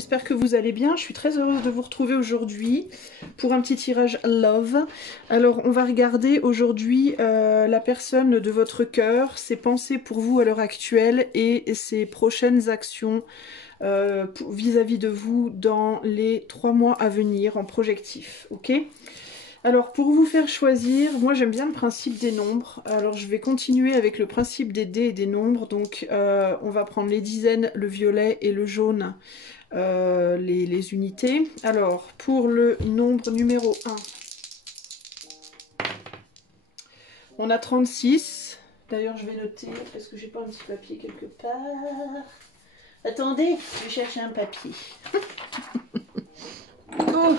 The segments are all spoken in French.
j'espère que vous allez bien. Je suis très heureuse de vous retrouver aujourd'hui pour un petit tirage Love. Alors, on va regarder aujourd'hui la personne de votre cœur, ses pensées pour vous à l'heure actuelle et ses prochaines actions vis-à-vis de vous dans les 3 mois à venir en projectif, ok? Alors, pour vous faire choisir, moi j'aime bien le principe des nombres. Alors, je vais continuer avec le principe des dés et des nombres. Donc, on va prendre les dizaines, le violet et le jaune, les unités. Alors, pour le nombre numéro 1, on a 36. D'ailleurs, je vais noter, est-ce que j'ai pas un petit papier quelque part? Attendez, je vais chercher un papier. Oh,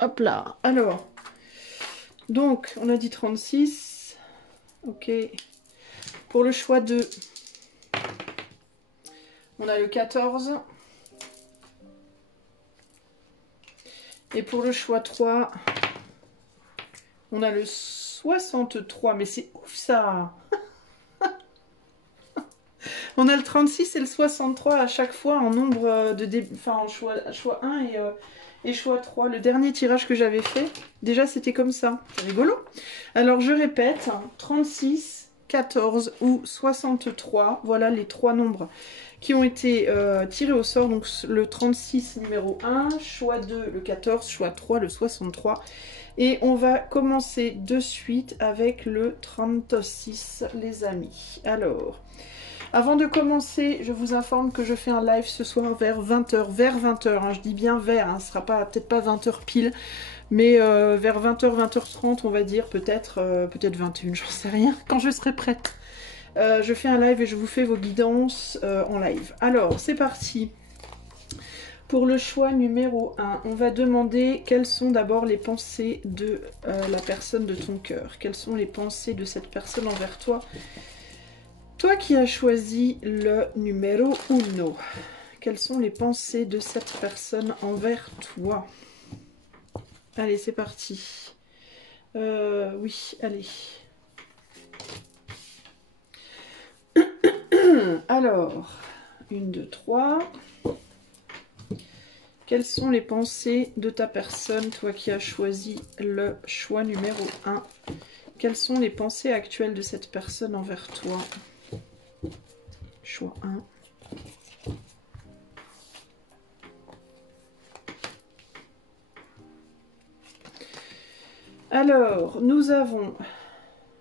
hop là, alors... Donc, on a dit 36. Ok. Pour le choix 2, on a le 14. Et pour le choix 3, on a le 63. Mais c'est ouf ça! On a le 36 et le 63 à chaque fois en nombre de début, enfin en choix 1 et choix 3. Le dernier tirage que j'avais fait, déjà c'était comme ça. C'est rigolo. Alors je répète, 36, 14 ou 63, voilà les 3 nombres qui ont été tirés au sort. Donc le 36 numéro 1, choix 2 le 14, choix 3 le 63. Et on va commencer de suite avec le 36 les amis. Alors... Avant de commencer, je vous informe que je fais un live ce soir vers 20h. Vers 20h, hein, je dis bien vers, hein, ce sera peut-être pas 20h pile, mais vers 20h, 20h30, on va dire, peut-être 21, j'en sais rien, quand je serai prête. Je fais un live et je vous fais vos guidances en live. Alors, c'est parti. Pour le choix numéro 1, on va demander quelles sont d'abord les pensées de la personne de ton cœur. Quelles sont les pensées de cette personne envers toi? Toi qui as choisi le numéro 1, quelles sont les pensées de cette personne envers toi? Allez, c'est parti. Oui, allez. Alors, 1, 2, 3. Quelles sont les pensées de ta personne, toi qui as choisi le choix numéro 1? Quelles sont les pensées actuelles de cette personne envers toi? Choix 1. Alors, nous avons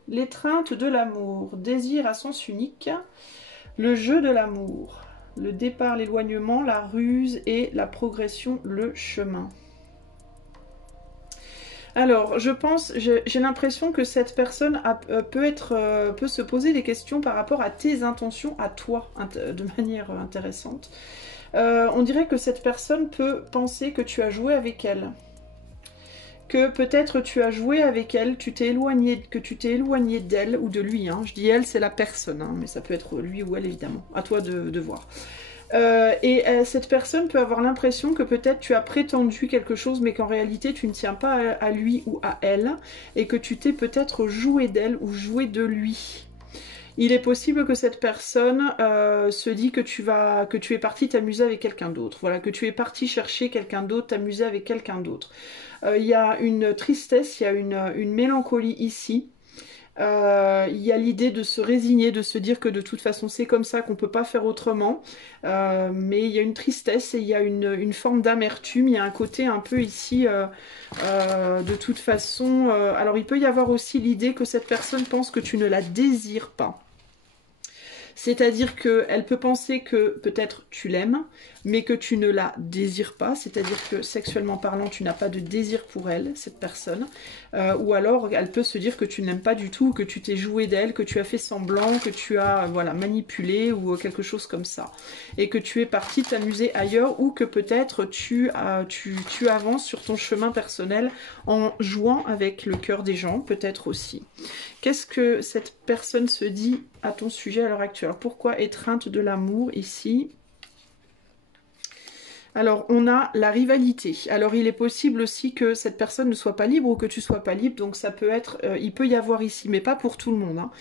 l'étreinte de l'amour, désir à sens unique, le jeu de l'amour, le départ, l'éloignement, la ruse et la progression, le chemin. Alors, je pense, j'ai l'impression que cette personne peut se poser des questions par rapport à tes intentions à toi, de manière intéressante. On dirait que cette personne peut penser que tu as joué avec elle. Que peut-être tu as joué avec elle, que tu t'es éloigné d'elle ou de lui. Hein. Je dis elle, c'est la personne, hein, mais ça peut être lui ou elle évidemment. À toi de voir. Cette personne peut avoir l'impression que peut-être tu as prétendu quelque chose mais qu'en réalité tu ne tiens pas à lui ou à elle et que tu t'es peut-être joué d'elle ou joué de lui. Il est possible que cette personne se dit que tu es parti t'amuser avec quelqu'un d'autre. Voilà, que tu es parti chercher quelqu'un d'autre, t'amuser avec quelqu'un d'autre. Il y a une tristesse, il y a une mélancolie ici. Il y a l'idée de se résigner, de se dire que de toute façon c'est comme ça, qu'on ne peut pas faire autrement, mais il y a une tristesse et il y a une forme d'amertume, il y a un côté un peu ici de toute façon, alors il peut y avoir aussi l'idée que cette personne pense que tu ne la désires pas. C'est-à-dire qu'elle peut penser que peut-être tu l'aimes, mais que tu ne la désires pas. C'est-à-dire que sexuellement parlant, tu n'as pas de désir pour elle, cette personne. Ou alors, elle peut se dire que tu ne l'aimes pas du tout, que tu t'es joué d'elle, que tu as fait semblant, que tu as voilà, manipulé ou quelque chose comme ça. Et que tu es parti t'amuser ailleurs ou que peut-être tu avances sur ton chemin personnel en jouant avec le cœur des gens, peut-être aussi. Qu'est-ce que cette personne se dit à ton sujet à l'heure actuelle? Pourquoi étreinte de l'amour ici? Alors, on a la rivalité. Alors, il est possible aussi que cette personne ne soit pas libre ou que tu sois pas libre. Donc, ça peut être... il peut y avoir ici, mais pas pour tout le monde. Hein.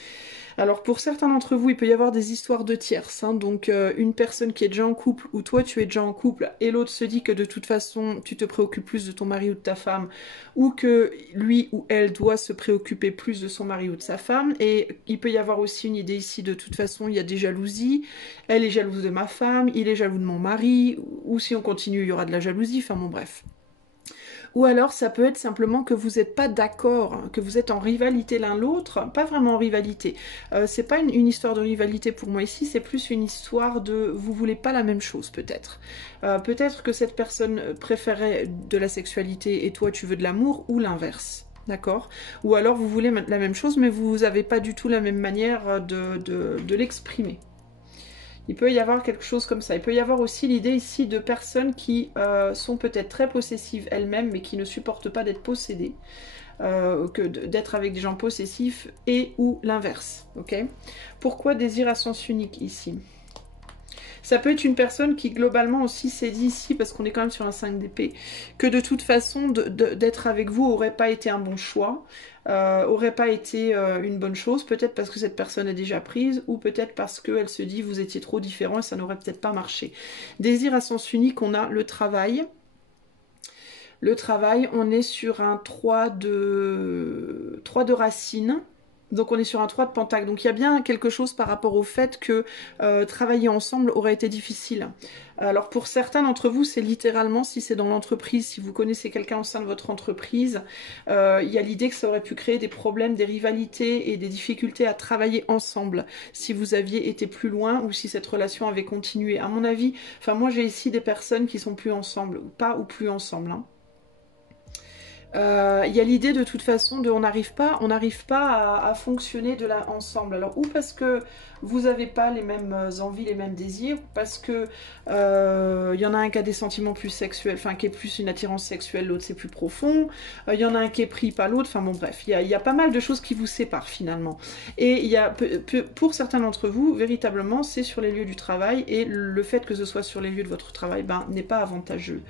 Alors pour certains d'entre vous, il peut y avoir des histoires de tierces, hein, donc une personne qui est déjà en couple ou toi tu es déjà en couple et l'autre se dit que de toute façon tu te préoccupes plus de ton mari ou de ta femme ou que lui ou elle doit se préoccuper plus de son mari ou de sa femme et il peut y avoir aussi une idée ici de toute façon il y a des jalousies, elle est jalouse de ma femme, il est jaloux de mon mari ou si on continue il y aura de la jalousie, enfin bon bref. Ou alors ça peut être simplement que vous n'êtes pas d'accord, que vous êtes en rivalité l'un l'autre, pas vraiment en rivalité. C'est pas une histoire de rivalité pour moi ici, c'est plus une histoire de vous voulez pas la même chose peut-être. Peut-être que cette personne préférait de la sexualité et toi tu veux de l'amour ou l'inverse. D'accord? Ou alors vous voulez la même chose mais vous n'avez pas du tout la même manière de l'exprimer. Il peut y avoir quelque chose comme ça. Il peut y avoir aussi l'idée ici de personnes qui sont peut-être très possessives elles-mêmes, mais qui ne supportent pas d'être possédées, que d'être avec des gens possessifs et ou l'inverse. Ok? Pourquoi désir à sens unique ici? Ça peut être une personne qui globalement aussi s'est dit ici, parce qu'on est quand même sur un 5 d'épée, que de toute façon d'être avec vous aurait pas été un bon choix, aurait pas été une bonne chose, peut-être parce que cette personne est déjà prise, ou peut-être parce qu'elle se dit vous étiez trop différents et ça n'aurait peut-être pas marché. Désir à sens unique, on a le travail. Le travail, on est sur un 3 de racine. Donc on est sur un 3 de pentacle. Donc il y a bien quelque chose par rapport au fait que travailler ensemble aurait été difficile. Alors pour certains d'entre vous, c'est littéralement, si c'est dans l'entreprise, si vous connaissez quelqu'un au sein de votre entreprise, il y a l'idée que ça aurait pu créer des problèmes, des rivalités et des difficultés à travailler ensemble si vous aviez été plus loin ou si cette relation avait continué. À mon avis, enfin moi j'ai ici des personnes qui sont plus ensemble, ou pas ou plus ensemble, hein. Il y a l'idée de toute façon de on n'arrive pas à fonctionner ensemble. Alors ou parce que vous n'avez pas les mêmes envies, les mêmes désirs, parce que il y en a un qui a des sentiments plus sexuels, enfin qui est plus une attirance sexuelle, l'autre c'est plus profond, il y en a un qui est pris, pas l'autre, enfin bon bref, il y a pas mal de choses qui vous séparent finalement. Et il y a pour certains d'entre vous, véritablement, c'est sur les lieux du travail et le fait que ce soit sur les lieux de votre travail n'est pas avantageux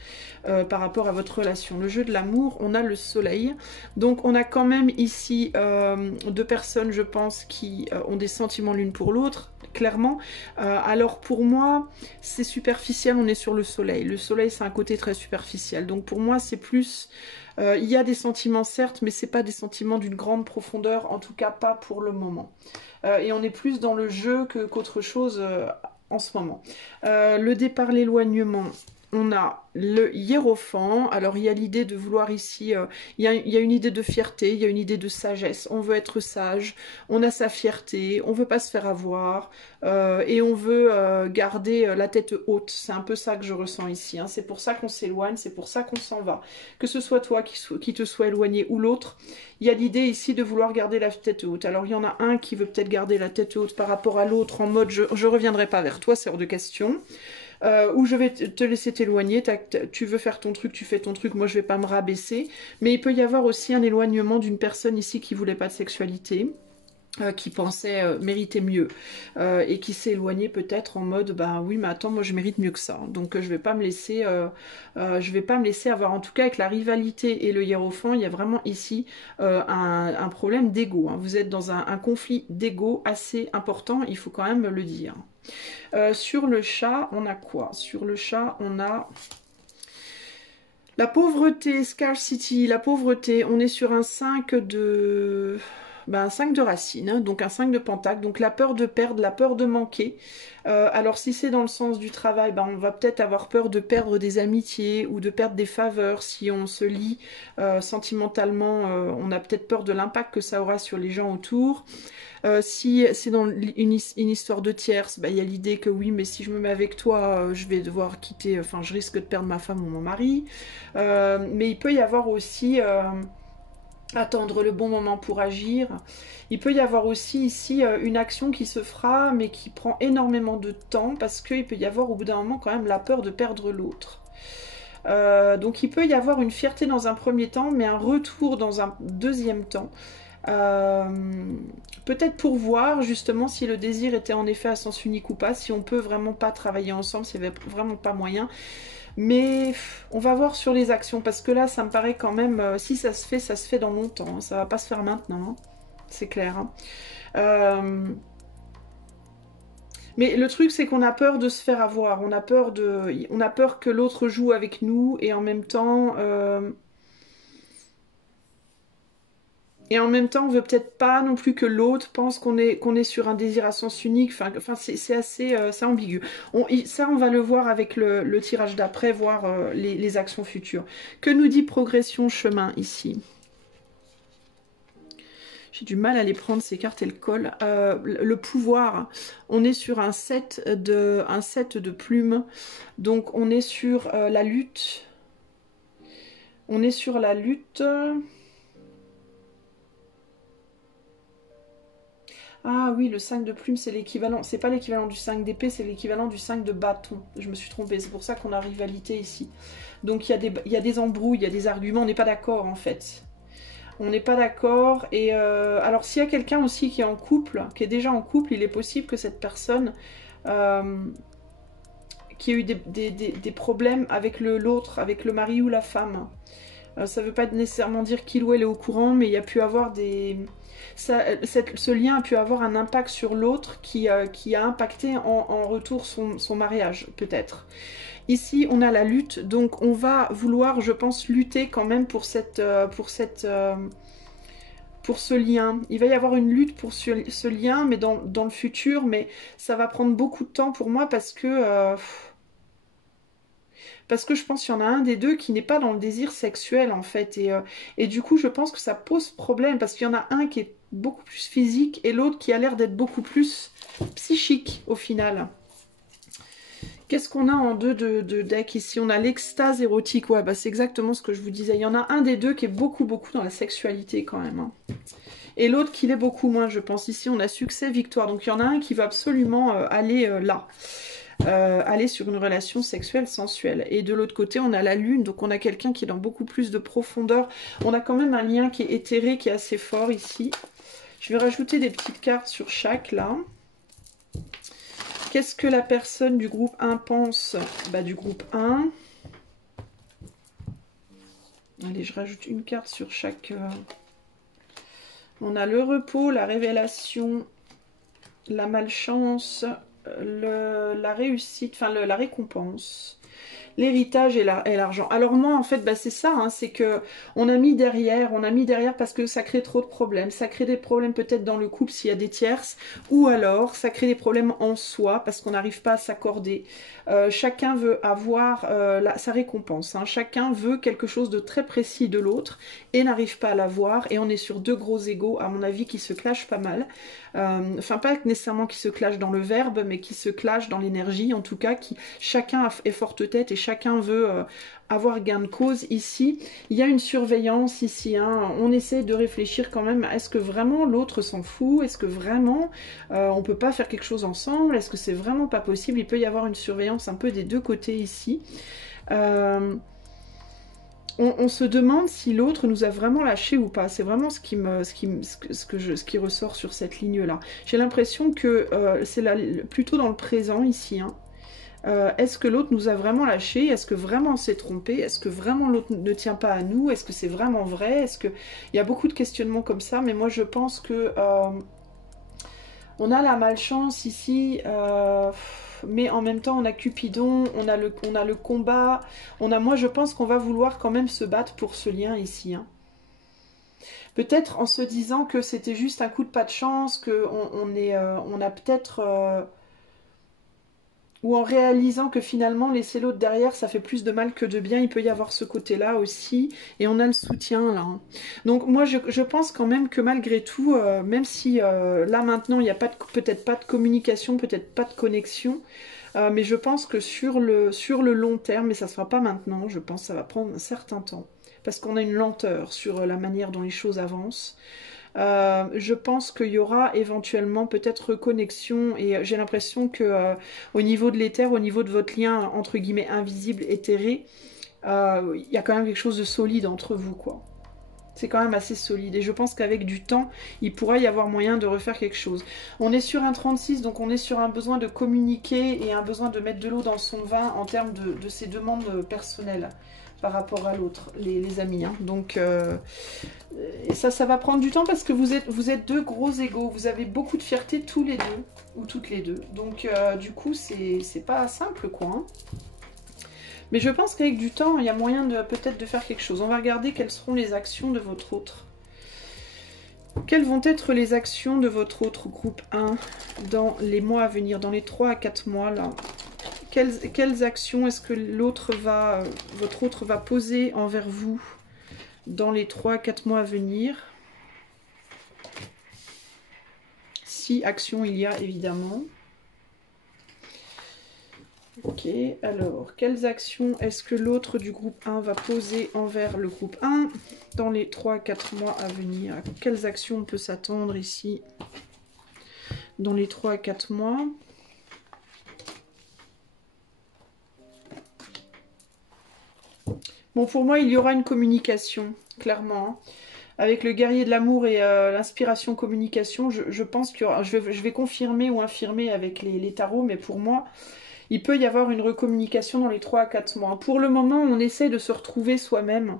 par rapport à votre relation. Le jeu de l'amour, on a le soleil, donc on a quand même ici deux personnes, je pense, qui ont des sentiments l'une pour l'autre, clairement. Alors pour moi, c'est superficiel, on est sur le soleil. Le soleil, c'est un côté très superficiel. Donc pour moi, c'est plus... il y a des sentiments, certes, mais c'est pas des sentiments d'une grande profondeur, en tout cas pas pour le moment. Et on est plus dans le jeu qu'autre chose en ce moment. Le départ, l'éloignement... On a le hiérophant, alors il y a l'idée de vouloir ici, il y a une idée de fierté, il y a une idée de sagesse, on veut être sage, on a sa fierté, on veut pas se faire avoir, et on veut garder la tête haute, c'est un peu ça que je ressens ici, hein. C'est pour ça qu'on s'éloigne, c'est pour ça qu'on s'en va, que ce soit toi qui te soit éloigné ou l'autre, il y a l'idée ici de vouloir garder la tête haute. Alors il y en a un qui veut peut-être garder la tête haute par rapport à l'autre en mode je reviendrai pas vers toi, c'est hors de question. Ou je vais te laisser t'éloigner, tu veux faire ton truc, tu fais ton truc, moi je vais pas me rabaisser. Mais il peut y avoir aussi un éloignement d'une personne ici qui voulait pas de sexualité, qui pensait mériter mieux, et qui s'est éloignée peut-être en mode bah oui mais attends moi je mérite mieux que ça, donc je vais pas me laisser avoir, en tout cas avec la rivalité et le hiérophant, il y a vraiment ici un problème d'ego, hein. Vous êtes dans un conflit d'ego assez important, il faut quand même le dire. Sur le chat, on a quoi? Sur le chat, on a la pauvreté, scarcity, la pauvreté. On est sur un 5 de... un 5 de racine, hein, donc un 5 de pentacle, donc la peur de perdre, la peur de manquer. Alors si c'est dans le sens du travail, on va peut-être avoir peur de perdre des amitiés ou de perdre des faveurs si on se lie sentimentalement, on a peut-être peur de l'impact que ça aura sur les gens autour. Si c'est dans une histoire de tierce, il y a l'idée que oui, mais si je me mets avec toi, je vais devoir quitter, enfin je risque de perdre ma femme ou mon mari. Mais il peut y avoir aussi attendre le bon moment pour agir. Il peut y avoir aussi ici une action qui se fera, mais qui prend énormément de temps, parce qu'il peut y avoir au bout d'un moment quand même la peur de perdre l'autre. Donc il peut y avoir une fierté dans un premier temps, mais un retour dans un deuxième temps. Peut-être pour voir justement si le désir était en effet à sens unique ou pas, si on peut vraiment pas travailler ensemble, s'il n'y avait vraiment pas moyen. Mais on va voir sur les actions, parce que là ça me paraît quand même, si ça se fait dans longtemps, hein. Ça va pas se faire maintenant, hein. C'est clair, hein. Mais le truc, c'est qu'on a peur de se faire avoir. On a peur que l'autre joue avec nous et en même temps... Et en même temps, on veut peut-être pas non plus que l'autre pense qu'on est sur un désir à sens unique. Enfin c'est assez c'est ambigu. Ça, on va le voir avec le tirage d'après, voir les actions futures. Que nous dit progression chemin ici? J'ai du mal à les prendre, ces cartes, elles collent. Le pouvoir, on est sur un set de plumes. Donc, on est sur la lutte. On est sur la lutte... Ah oui, le 5 de plumes, c'est l'équivalent. C'est pas l'équivalent du 5 d'épée, c'est l'équivalent du 5 de bâton. Je me suis trompée, c'est pour ça qu'on a rivalité ici. Donc il y a des embrouilles, il y a des arguments, on n'est pas d'accord en fait. On n'est pas d'accord. Et alors s'il y a quelqu'un aussi qui est en couple, qui est déjà en couple, il est possible que cette personne qui a eu des problèmes avec l'autre, avec le mari ou la femme. Ça ne veut pas nécessairement dire qu'il ou elle est au courant, mais il y a pu avoir des... ce lien a pu avoir un impact sur l'autre qui a impacté en retour son mariage, peut-être. Ici, on a la lutte, donc on va vouloir, je pense, lutter quand même pour ce lien. Il va y avoir une lutte pour ce lien, mais dans le futur, mais ça va prendre beaucoup de temps pour moi parce que je pense qu'il y en a un des deux qui n'est pas dans le désir sexuel en fait. Et du coup, je pense que ça pose problème parce qu'il y en a un qui est beaucoup plus physique et l'autre qui a l'air d'être beaucoup plus psychique au final. Qu'est-ce qu'on a en deux de deck ici? On a l'extase érotique. Ouais, bah c'est exactement ce que je vous disais. Il y en a un des deux qui est beaucoup dans la sexualité quand même. Hein. Et l'autre qui l'est beaucoup moins, je pense. Ici, on a succès, victoire. Donc il y en a un qui va absolument aller là. Aller sur une relation sexuelle sensuelle. Et de l'autre côté, on a la lune, donc on a quelqu'un qui est dans beaucoup plus de profondeur. On a quand même un lien qui est éthéré, qui est assez fort ici. Je vais rajouter des petites cartes sur chaque, là. Qu'est-ce que la personne du groupe 1 pense? Bah, du groupe 1. Allez, je rajoute une carte sur chaque... On a le repos, la révélation, la malchance... la réussite, enfin la récompense, l'héritage et l'argent. Alors moi en fait bah, c'est ça, hein, c'est que on a mis derrière parce que ça crée trop de problèmes. Ça crée des problèmes peut-être dans le couple s'il y a des tierces, ou alors ça crée des problèmes en soi parce qu'on n'arrive pas à s'accorder. Chacun veut avoir sa récompense, hein. Chacun veut quelque chose de très précis de l'autre et n'arrive pas à l'avoir, et on est sur deux gros égos à mon avis qui se clashent pas mal. Enfin pas nécessairement qui se clashent dans le verbe, mais qui se clashent dans l'énergie, en tout cas, chacun est forte tête et chacun veut avoir gain de cause. Ici, il y a une surveillance ici, hein. On essaie de réfléchir quand même, est-ce que vraiment l'autre s'en fout? Est-ce que vraiment on peut pas faire quelque chose ensemble? Est-ce que c'est vraiment pas possible? Il peut y avoir une surveillance un peu des deux côtés ici. On se demande si l'autre nous a vraiment lâché ou pas. C'est vraiment ce qui ressort sur cette ligne-là. J'ai l'impression que c'est plutôt dans le présent ici. Hein. Est-ce que l'autre nous a vraiment lâché? Est-ce que vraiment on s'est trompé? Est-ce que vraiment l'autre ne tient pas à nous? Est-ce que c'est vraiment vrai? Est-ce que... Il y a beaucoup de questionnements comme ça, mais moi je pense que... on a la malchance ici, mais en même temps on a Cupidon, on a le combat, moi je pense qu'on va vouloir quand même se battre pour ce lien ici. Hein. Peut-être en se disant que c'était juste un coup de pas de chance, qu'on a peut-être... ou en réalisant que finalement laisser l'autre derrière ça fait plus de mal que de bien, il peut y avoir ce côté là aussi, et on a le soutien là. Hein. Donc moi je pense quand même que malgré tout, même si là maintenant il n'y a peut-être pas de communication, peut-être pas de connexion, mais je pense que sur le long terme, et ça ne se fera pas maintenant, je pense que ça va prendre un certain temps, parce qu'on a une lenteur sur la manière dont les choses avancent. Je pense qu'il y aura éventuellement peut-être connexion, et j'ai l'impression que au niveau de l'éther, au niveau de votre lien entre guillemets invisible, éthéré, il y a quand même quelque chose de solide entre vous, quoi. C'est quand même assez solide, et je pense qu'avec du temps, il pourra y avoir moyen de refaire quelque chose. On est sur un 36, donc on est sur un besoin de communiquer et un besoin de mettre de l'eau dans son vin en termes de ses demandes personnelles. par rapport à l'autre, les amis. Hein. Donc, et ça va prendre du temps parce que vous êtes deux gros égaux. Vous avez beaucoup de fierté tous les deux, ou toutes les deux. Donc, du coup, c'est pas simple, quoi. Hein. Mais je pense qu'avec du temps, il y a moyen peut-être de faire quelque chose. On va regarder quelles seront les actions de votre autre. Quelles vont être les actions de votre autre groupe 1 dans les mois à venir, dans les 3 à 4 mois, là? Quelles actions est-ce que votre autre va poser envers vous dans les 3 à 4 mois à venir? Si actions il y a, évidemment. Ok, alors, quelles actions est-ce que l'autre du groupe 1 va poser envers le groupe 1 dans les 3 à 4 mois à venir? Quelles actions on peut s'attendre ici dans les 3 à 4 mois? Bon, pour moi, il y aura une communication, clairement. Hein. Avec le guerrier de l'amour et l'inspiration communication, je pense qu'il y aura... Je vais confirmer ou infirmer avec les tarots, mais pour moi, il peut y avoir une recommunication dans les 3 à 4 mois. Pour le moment, on essaie de se retrouver soi-même.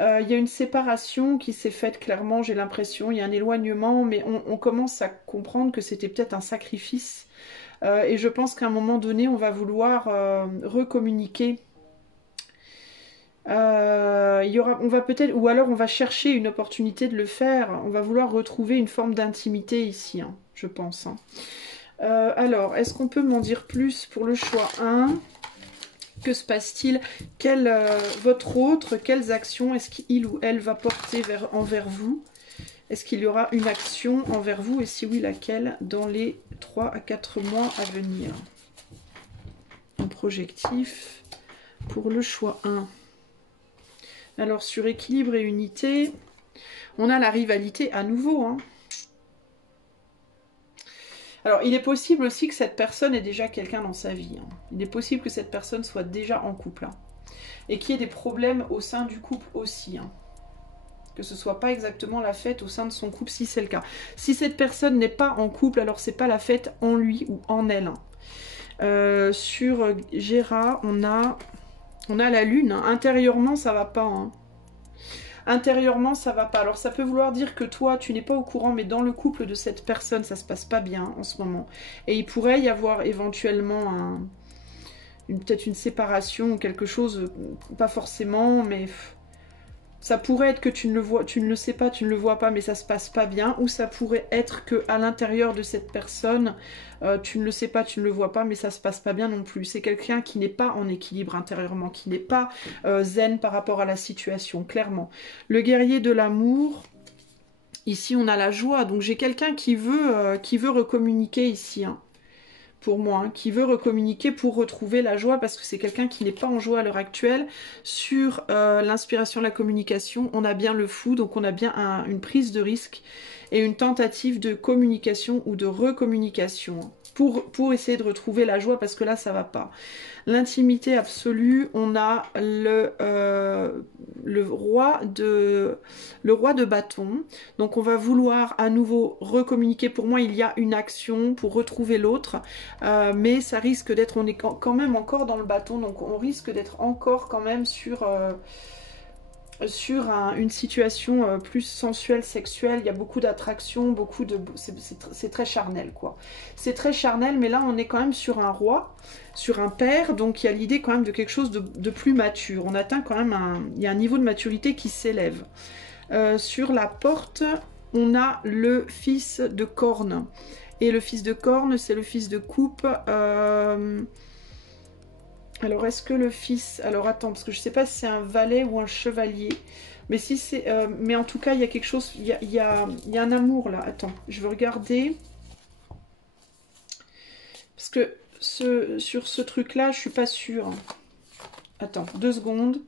Il y a une séparation qui s'est faite, clairement, j'ai l'impression. Il y a un éloignement, mais on commence à comprendre que c'était peut-être un sacrifice. Et je pense qu'à un moment donné, on va vouloir recommuniquer. On va peut-être, ou alors on va chercher une opportunité de le faire. On va vouloir retrouver une forme d'intimité ici, hein, je pense. Hein. Alors, est-ce qu'on peut m'en dire plus pour le choix 1? Que se passe-t-il? Votre autre, quelles actions est-ce qu'il ou elle va porter envers vous? Est-ce qu'il y aura une action envers vous? Et si oui, laquelle dans les 3 à 4 mois à venir? Un projectif pour le choix 1. Alors, sur équilibre et unité, on a la rivalité à nouveau. Hein. Alors, il est possible aussi que cette personne ait déjà quelqu'un dans sa vie. Hein. Il est possible que cette personne soit déjà en couple. Hein. Et qu'il y ait des problèmes au sein du couple aussi. Hein. Que ce ne soit pas exactement la fête au sein de son couple, si c'est le cas. Si cette personne n'est pas en couple, alors c'est pas la fête en lui ou en elle. Hein. Sur Gérard, on a la lune. Hein. Intérieurement, ça va pas. Hein. Intérieurement, ça va pas. Alors, ça peut vouloir dire que toi, tu n'es pas au courant, mais dans le couple de cette personne, ça se passe pas bien en ce moment. Et il pourrait y avoir éventuellement peut-être une séparation ou quelque chose, pas forcément, mais ça pourrait être que tu ne le sais pas, tu ne le vois pas, mais ça se passe pas bien. Ou ça pourrait être que à l'intérieur de cette personne, tu ne le sais pas, tu ne le vois pas, mais ça se passe pas bien non plus. C'est quelqu'un qui n'est pas en équilibre intérieurement, qui n'est pas zen par rapport à la situation, clairement. Le guerrier de l'amour, ici on a la joie, donc j'ai quelqu'un qui veut recommuniquer ici, hein, pour moi, hein, qui veut recommuniquer pour retrouver la joie, parce que c'est quelqu'un qui n'est pas en joie à l'heure actuelle. Sur l'inspiration, la communication, on a bien le fou, donc on a bien une prise de risque et une tentative de communication ou de recommunication pour essayer de retrouver la joie, parce que là ça va pas. L'intimité absolue, on a le roi de bâton. Donc on va vouloir à nouveau recommuniquer. Pour moi, il y a une action pour retrouver l'autre, mais ça risque d'être, on est quand même encore dans le bâton, donc on risque d'être encore quand même sur une situation plus sensuelle, sexuelle. Il y a beaucoup d'attraction, c'est très charnel, quoi. C'est très charnel, mais là on est quand même sur un roi, sur un père, donc il y a l'idée quand même de quelque chose de plus mature. On atteint quand même il y a un niveau de maturité qui s'élève. Sur la porte, on a le fils de corne, et le fils de corne, c'est le fils de coupe. Alors, est-ce que le fils... Alors, attends, parce que je ne sais pas si c'est un valet ou un chevalier. Mais si c'est... mais en tout cas, il y a quelque chose... Il y a un amour, là. Attends, je veux regarder. Parce que sur ce truc-là, je suis pas sûre. Attends, 2 secondes.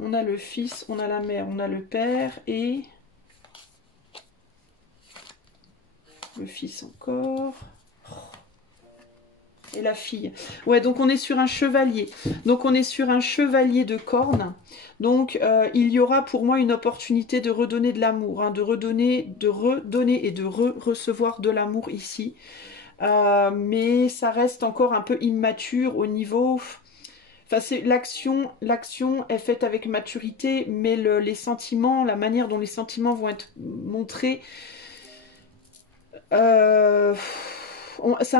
On a le fils, on a la mère, on a le père et... Le fils encore... Et la fille. Ouais, donc on est sur un chevalier. Donc on est sur un chevalier de corne. Donc il y aura pour moi une opportunité de redonner de l'amour, hein, de redonner et de recevoir de l'amour ici. Mais ça reste encore un peu immature au niveau... Enfin, c'est l'action est faite avec maturité, mais les sentiments, la manière dont les sentiments vont être montrés, ça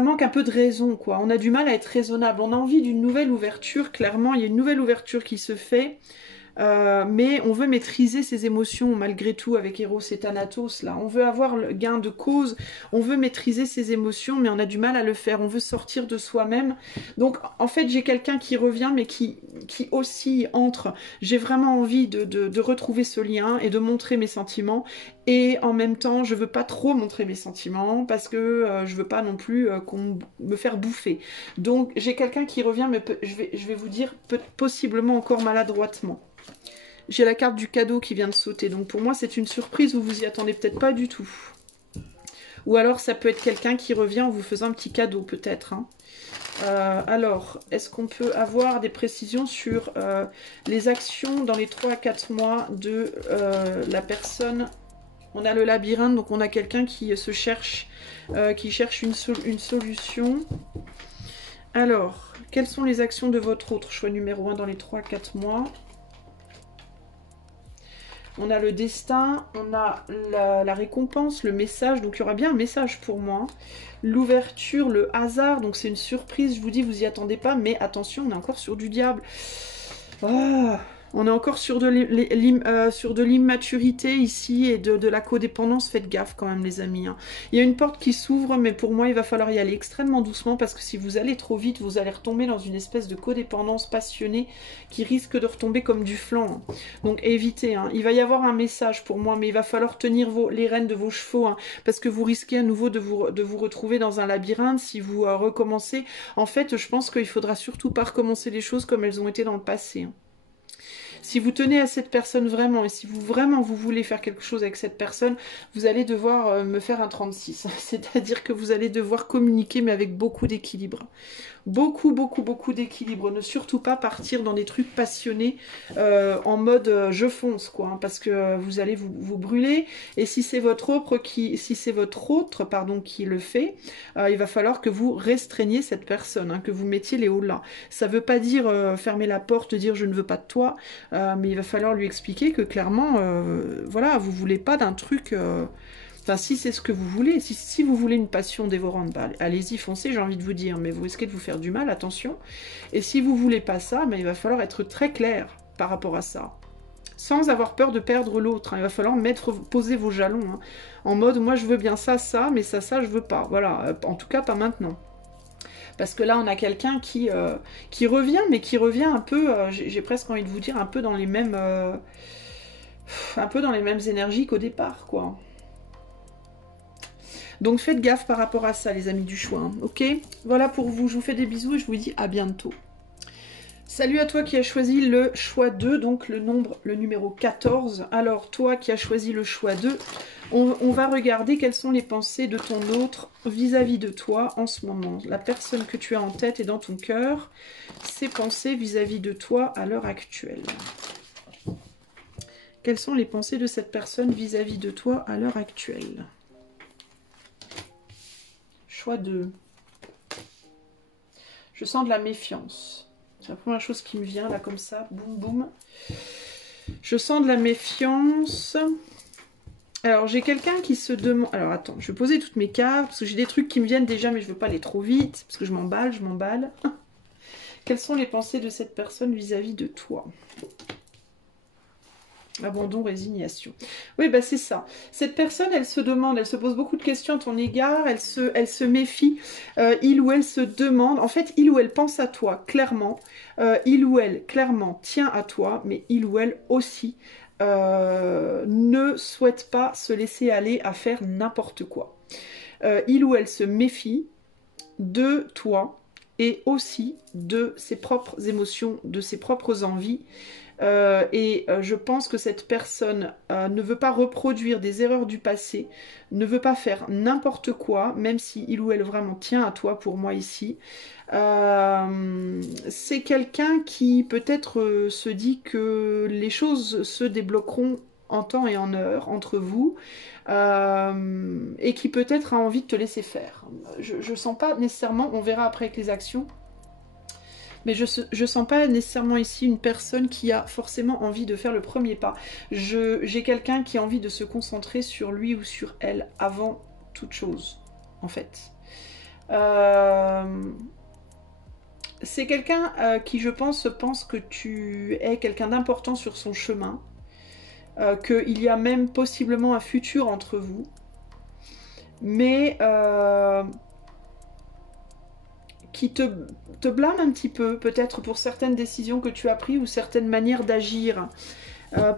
manque un peu de raison, quoi. On a du mal à être raisonnable. On a envie d'une nouvelle ouverture, clairement. Il y a une nouvelle ouverture qui se fait. Mais on veut maîtriser ses émotions malgré tout avec Eros et Thanatos là. On veut avoir le gain de cause, on veut maîtriser ses émotions, mais on a du mal à le faire. On veut sortir de soi-même. Donc en fait j'ai quelqu'un qui revient, mais qui aussi entre. J'ai vraiment envie de retrouver ce lien et de montrer mes sentiments. Et en même temps, je veux pas trop montrer mes sentiments parce que je veux pas non plus qu'on me faire bouffer. Donc j'ai quelqu'un qui revient, mais je vais vous dire possiblement encore maladroitement. J'ai la carte du cadeau qui vient de sauter, donc pour moi c'est une surprise, vous vous y attendez peut-être pas du tout. Ou alors ça peut être quelqu'un qui revient en vous faisant un petit cadeau peut-être. Hein. Alors, est-ce qu'on peut avoir des précisions sur les actions dans les 3 à 4 mois de la personne? On a le labyrinthe, donc on a quelqu'un qui se cherche, qui cherche une solution. Alors, quelles sont les actions de votre autre choix numéro 1 dans les 3 à 4 mois? On a le destin, on a la récompense, le message, donc il y aura bien un message pour moi. L'ouverture, le hasard, donc c'est une surprise, je vous dis, vous y attendez pas, mais attention, on est encore sur du diable. Ah, on est encore sur de l'immaturité ici et de la codépendance. Faites gaffe quand même les amis. Hein. Il y a une porte qui s'ouvre, mais pour moi il va falloir y aller extrêmement doucement parce que si vous allez trop vite, vous allez retomber dans une espèce de codépendance passionnée qui risque de retomber comme du flanc. Hein. Donc évitez. Hein. Il va y avoir un message pour moi, mais il va falloir tenir les rênes de vos chevaux hein, parce que vous risquez à nouveau de vous retrouver dans un labyrinthe si vous recommencez. En fait, je pense qu'il faudra surtout pas recommencer les choses comme elles ont été dans le passé. Hein. Si vous tenez à cette personne vraiment, et si vous voulez faire quelque chose avec cette personne, vous allez devoir me faire un 36. C'est-à-dire que vous allez devoir communiquer, mais avec beaucoup d'équilibre. Beaucoup d'équilibre. Ne surtout pas partir dans des trucs passionnés en mode je fonce, quoi. Hein, parce que vous allez vous brûler. Et si c'est votre autre qui le fait, il va falloir que vous restreigniez cette personne, hein, que vous mettiez les hauts là. Ça veut pas dire fermer la porte, dire je ne veux pas de toi, mais il va falloir lui expliquer que clairement, voilà, vous voulez pas d'un truc. Enfin, si c'est ce que vous voulez, si vous voulez une passion dévorante, bah, allez-y, foncez, j'ai envie de vous dire, mais vous risquez de vous faire du mal, attention. Et si vous voulez pas ça, bah, il va falloir être très clair par rapport à ça. Sans avoir peur de perdre l'autre, hein. Il va falloir poser vos jalons, hein, en mode, moi je veux bien ça, mais ça, je veux pas. Voilà, en tout cas pas maintenant. Parce que là, on a quelqu'un qui revient, mais qui revient un peu, j'ai presque envie de vous dire, un peu dans les mêmes énergies qu'au départ, quoi. Donc faites gaffe par rapport à ça, les amis du choix. Hein, ok? Voilà pour vous. Je vous fais des bisous et je vous dis à bientôt. Salut à toi qui as choisi le choix 2, donc le numéro 14. Alors, toi qui as choisi le choix 2, on va regarder quelles sont les pensées de ton autre vis-à-vis de toi en ce moment. La personne que tu as en tête et dans ton cœur, ses pensées vis-à-vis de toi à l'heure actuelle. Quelles sont les pensées de cette personne vis-à-vis de toi à l'heure actuelle? Choix 2. Je sens de la méfiance. C'est la première chose qui me vient là comme ça. Boum boum. Je sens de la méfiance. Alors j'ai quelqu'un qui se demande... Alors attends, je vais poser toutes mes cartes parce que j'ai des trucs qui me viennent déjà mais je ne veux pas aller trop vite parce que je m'emballe. Quelles sont les pensées de cette personne vis-à-vis de toi? Abandon, résignation. Oui, bah c'est ça. Cette personne, elle se demande, elle se pose beaucoup de questions à ton égard, elle se méfie, il ou elle se demande, en fait, il ou elle pense à toi, clairement, il ou elle, clairement, tient à toi, mais il ou elle aussi ne souhaite pas se laisser aller à faire n'importe quoi. Il ou elle se méfie de toi et aussi de ses propres émotions, de ses propres envies, je pense que cette personne ne veut pas reproduire des erreurs du passé, ne veut pas faire n'importe quoi, même si il ou elle vraiment tient à toi pour moi ici. C'est quelqu'un qui peut-être se dit que les choses se débloqueront en temps et en heure entre vous et qui peut-être a envie de te laisser faire. Je sens pas nécessairement, on verra après avec les actions, Mais je sens pas nécessairement ici une personne qui a forcément envie de faire le premier pas. J'ai quelqu'un qui a envie de se concentrer sur lui ou sur elle avant toute chose, en fait. C'est quelqu'un qui, je pense que tu es quelqu'un d'important sur son chemin. Qu'il y a même possiblement un futur entre vous. Mais qui te blâme un petit peu, peut-être pour certaines décisions que tu as prises ou certaines manières d'agir.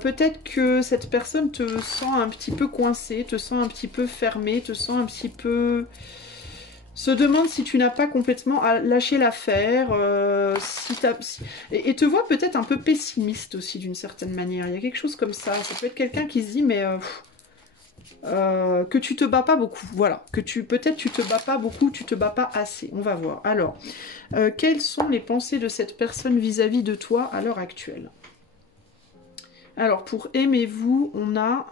Peut-être que cette personne te sent un petit peu coincé, te sent un petit peu fermé, te sent un petit peu... Se demande si tu n'as pas complètement lâché l'affaire, et te voit peut-être un peu pessimiste aussi d'une certaine manière. Il y a quelque chose comme ça. Ça peut être quelqu'un qui se dit, mais... que tu te bats pas beaucoup, voilà, que peut-être tu te bats pas beaucoup, tu te bats pas assez, on va voir. Alors, quelles sont les pensées de cette personne vis-à-vis de toi à l'heure actuelle? Alors, pour aimez-vous, on a...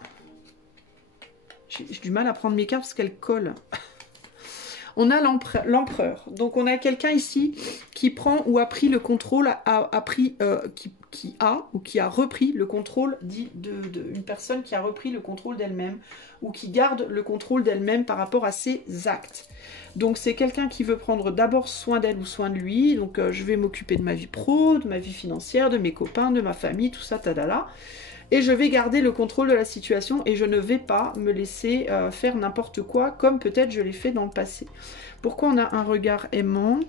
J'ai du mal à prendre mes cartes parce qu'elles collent. On a l'empereur. Donc on a quelqu'un ici qui prend ou a pris le contrôle, qui a repris le contrôle une personne qui a repris le contrôle d'elle-même ou qui garde le contrôle d'elle-même par rapport à ses actes. Donc c'est quelqu'un qui veut prendre d'abord soin d'elle ou soin de lui. Donc je vais m'occuper de ma vie pro, de ma vie financière, de mes copains, de ma famille, tout ça, tadala. Et je vais garder le contrôle de la situation et je ne vais pas me laisser faire n'importe quoi comme peut-être je l'ai fait dans le passé. Pourquoi on a un regard aimant?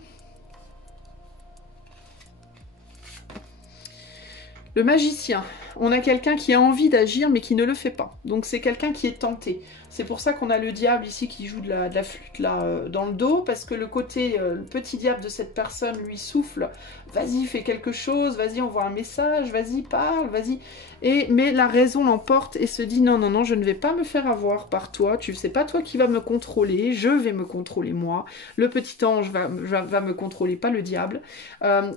Le magicien. On a quelqu'un qui a envie d'agir mais qui ne le fait pas. Donc c'est quelqu'un qui est tenté. C'est pour ça qu'on a le diable ici qui joue de la flûte là dans le dos, parce que le côté, le petit diable de cette personne lui souffle, vas-y fais quelque chose, vas-y envoie un message, vas-y parle, vas-y. Mais la raison l'emporte et se dit non, non, non, je ne vais pas me faire avoir par toi, tu sais pas toi qui vas me contrôler, je vais me contrôler moi, le petit ange va me contrôler, pas le diable,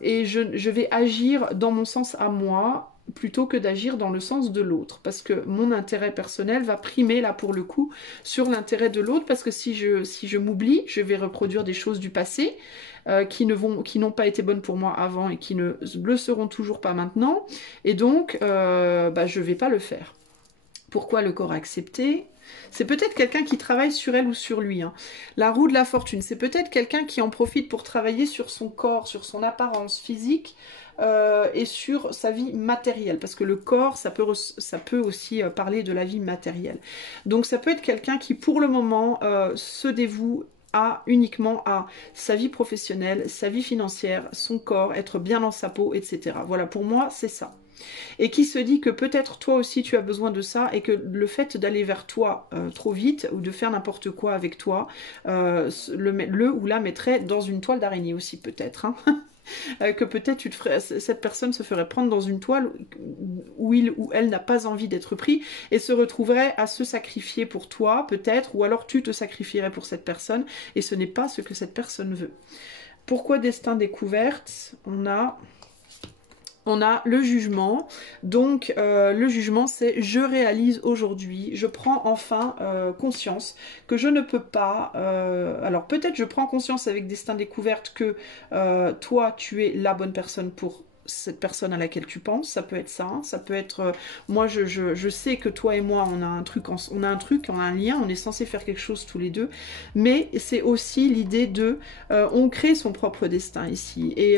et je vais agir dans mon sens à moi, plutôt que d'agir dans le sens de l'autre. Parce que mon intérêt personnel va primer, là, pour le coup, sur l'intérêt de l'autre. Parce que si je m'oublie, je vais reproduire des choses du passé qui n'ont pas été bonnes pour moi avant et qui ne le seront toujours pas maintenant. Et donc, je vais pas le faire. Pourquoi le corps accepté? C'est peut-être quelqu'un qui travaille sur elle ou sur lui. Hein. La roue de la fortune, c'est peut-être quelqu'un qui en profite pour travailler sur son corps, sur son apparence physique, et sur sa vie matérielle, parce que le corps, ça peut aussi parler de la vie matérielle. Donc ça peut être quelqu'un qui, pour le moment, se dévoue uniquement à sa vie professionnelle, sa vie financière, son corps, être bien dans sa peau, etc. Voilà, pour moi, c'est ça. Et qui se dit que peut-être toi aussi tu as besoin de ça et que le fait d'aller vers toi trop vite ou de faire n'importe quoi avec toi, le ou la mettrait dans une toile d'araignée aussi peut-être. Hein. Que peut-être cette personne se ferait prendre dans une toile où il ou elle n'a pas envie d'être pris et se retrouverait à se sacrifier pour toi peut-être, ou alors tu te sacrifierais pour cette personne et ce n'est pas ce que cette personne veut. Pourquoi destin découverte? On a le jugement, donc le jugement c'est je réalise aujourd'hui, je prends enfin conscience que je ne peux pas, alors peut-être je prends conscience avec destin découverte que toi tu es la bonne personne pour cette personne à laquelle tu penses, ça peut être ça, hein. Ça peut être, moi je sais que toi et moi on a un truc, on a un lien, on est censé faire quelque chose tous les deux, mais c'est aussi l'idée de, on crée son propre destin ici, et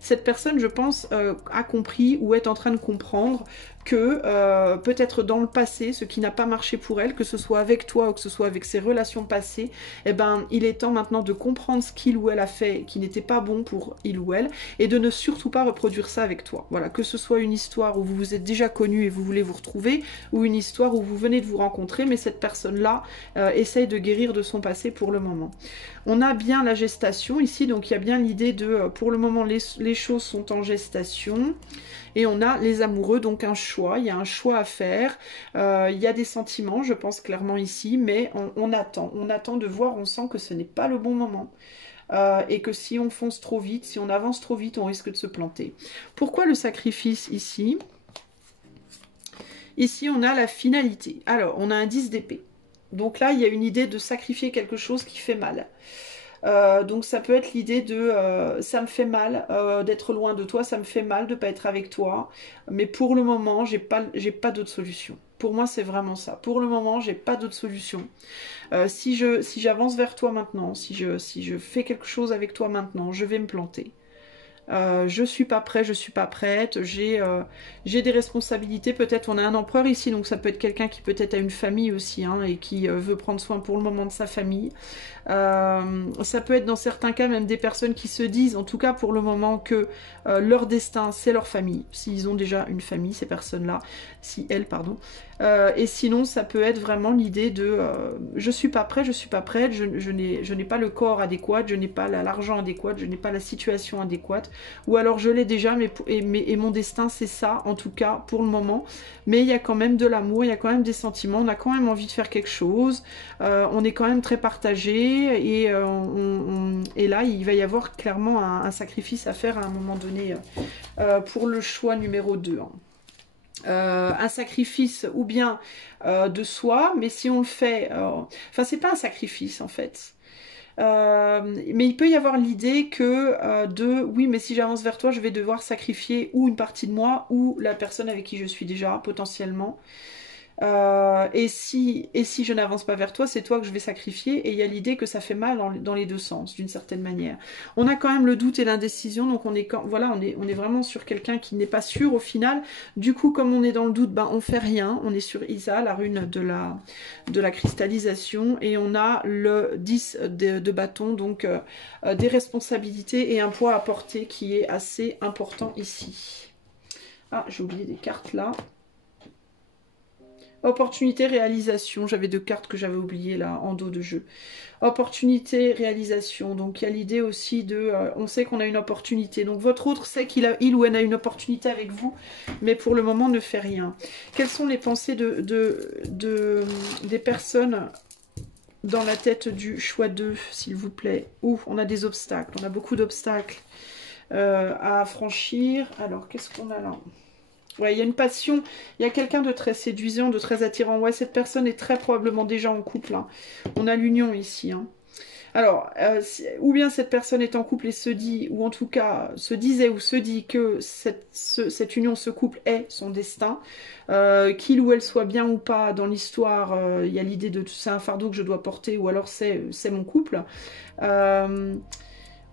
cette personne je pense a compris ou est en train de comprendre que peut-être dans le passé, ce qui n'a pas marché pour elle, que ce soit avec toi ou que ce soit avec ses relations passées, eh ben, il est temps maintenant de comprendre ce qu'il ou elle a fait qui n'était pas bon pour il ou elle et de ne surtout pas reproduire ça avec toi. Voilà, que ce soit une histoire où vous vous êtes déjà connus et vous voulez vous retrouver ou une histoire où vous venez de vous rencontrer, mais cette personne-là essaye de guérir de son passé pour le moment. On a bien la gestation ici, donc il y a bien l'idée de, pour le moment, les choses sont en gestation. Et on a les amoureux, donc un choix, il y a un choix à faire, il y a des sentiments, je pense clairement ici, mais on attend de voir, on sent que ce n'est pas le bon moment. Et que si on fonce trop vite, si on avance trop vite, on risque de se planter. Pourquoi le sacrifice ici? Ici, on a la finalité. Alors, on a un 10 d'épée. Donc là, il y a une idée de sacrifier quelque chose qui fait mal. Donc ça peut être l'idée de ça me fait mal d'être loin de toi, ça me fait mal de pas être avec toi, mais pour le moment j'ai pas d'autre solution. Pour moi c'est vraiment ça. Pour le moment j'ai pas d'autre solution. Si j'avance vers toi maintenant, si je fais quelque chose avec toi maintenant, je vais me planter. Je suis pas prêt, je suis pas prête, j'ai des responsabilités, peut-être on a un empereur ici, donc ça peut être quelqu'un qui peut-être a une famille aussi, hein, et qui veut prendre soin pour le moment de sa famille. Ça peut être dans certains cas même des personnes qui se disent, en tout cas pour le moment, que leur destin c'est leur famille, s'ils ont déjà une famille, ces personnes-là, si elles, pardon. Et sinon ça peut être vraiment l'idée de je suis pas prêt, je suis pas prête, je n'ai pas le corps adéquat, je n'ai pas l'argent adéquat, je n'ai pas la situation adéquate, ou alors je l'ai déjà, et mon destin c'est ça, en tout cas pour le moment, mais il y a quand même de l'amour, il y a quand même des sentiments, on a quand même envie de faire quelque chose, on est quand même très partagé, et là il va y avoir clairement un sacrifice à faire à un moment donné pour le choix numéro 2. Hein. Un sacrifice ou bien de soi, mais si on le fait, enfin c'est pas un sacrifice en fait. Mais il peut y avoir l'idée que oui, mais si j'avance vers toi, je vais devoir sacrifier ou une partie de moi ou la personne avec qui je suis déjà potentiellement. Et si je n'avance pas vers toi, c'est toi que je vais sacrifier. Et il y a l'idée que ça fait mal dans les deux sens, d'une certaine manière. On a quand même le doute et l'indécision, donc on est vraiment sur quelqu'un qui n'est pas sûr au final. Du coup, comme on est dans le doute, ben on fait rien. On est sur Isa, la rune de la cristallisation, et on a le 10 de bâton, donc des responsabilités et un poids à porter qui est assez important ici. Ah, j'ai oublié des cartes là. Opportunité, réalisation. J'avais deux cartes que j'avais oubliées là en dos de jeu. Opportunité, réalisation. Donc il y a l'idée aussi de... on sait qu'on a une opportunité. Donc votre autre sait il ou elle a une opportunité avec vous, mais pour le moment ne fait rien. Quelles sont les pensées des personnes dans la tête du choix 2, s'il vous plaît? Ouh, on a des obstacles. On a beaucoup d'obstacles à franchir. Alors, qu'est-ce qu'on a là? Ouais, il y a une passion, il y a quelqu'un de très séduisant, de très attirant. Ouais, cette personne est très probablement déjà en couple. Hein. On a l'union ici. Hein. Alors, ou bien cette personne est en couple et se dit, ou en tout cas se disait ou se dit que cette union, ce couple est son destin. Qu'il ou elle soit bien ou pas dans l'histoire, il y a l'idée de c'est un fardeau que je dois porter, ou alors c'est mon couple.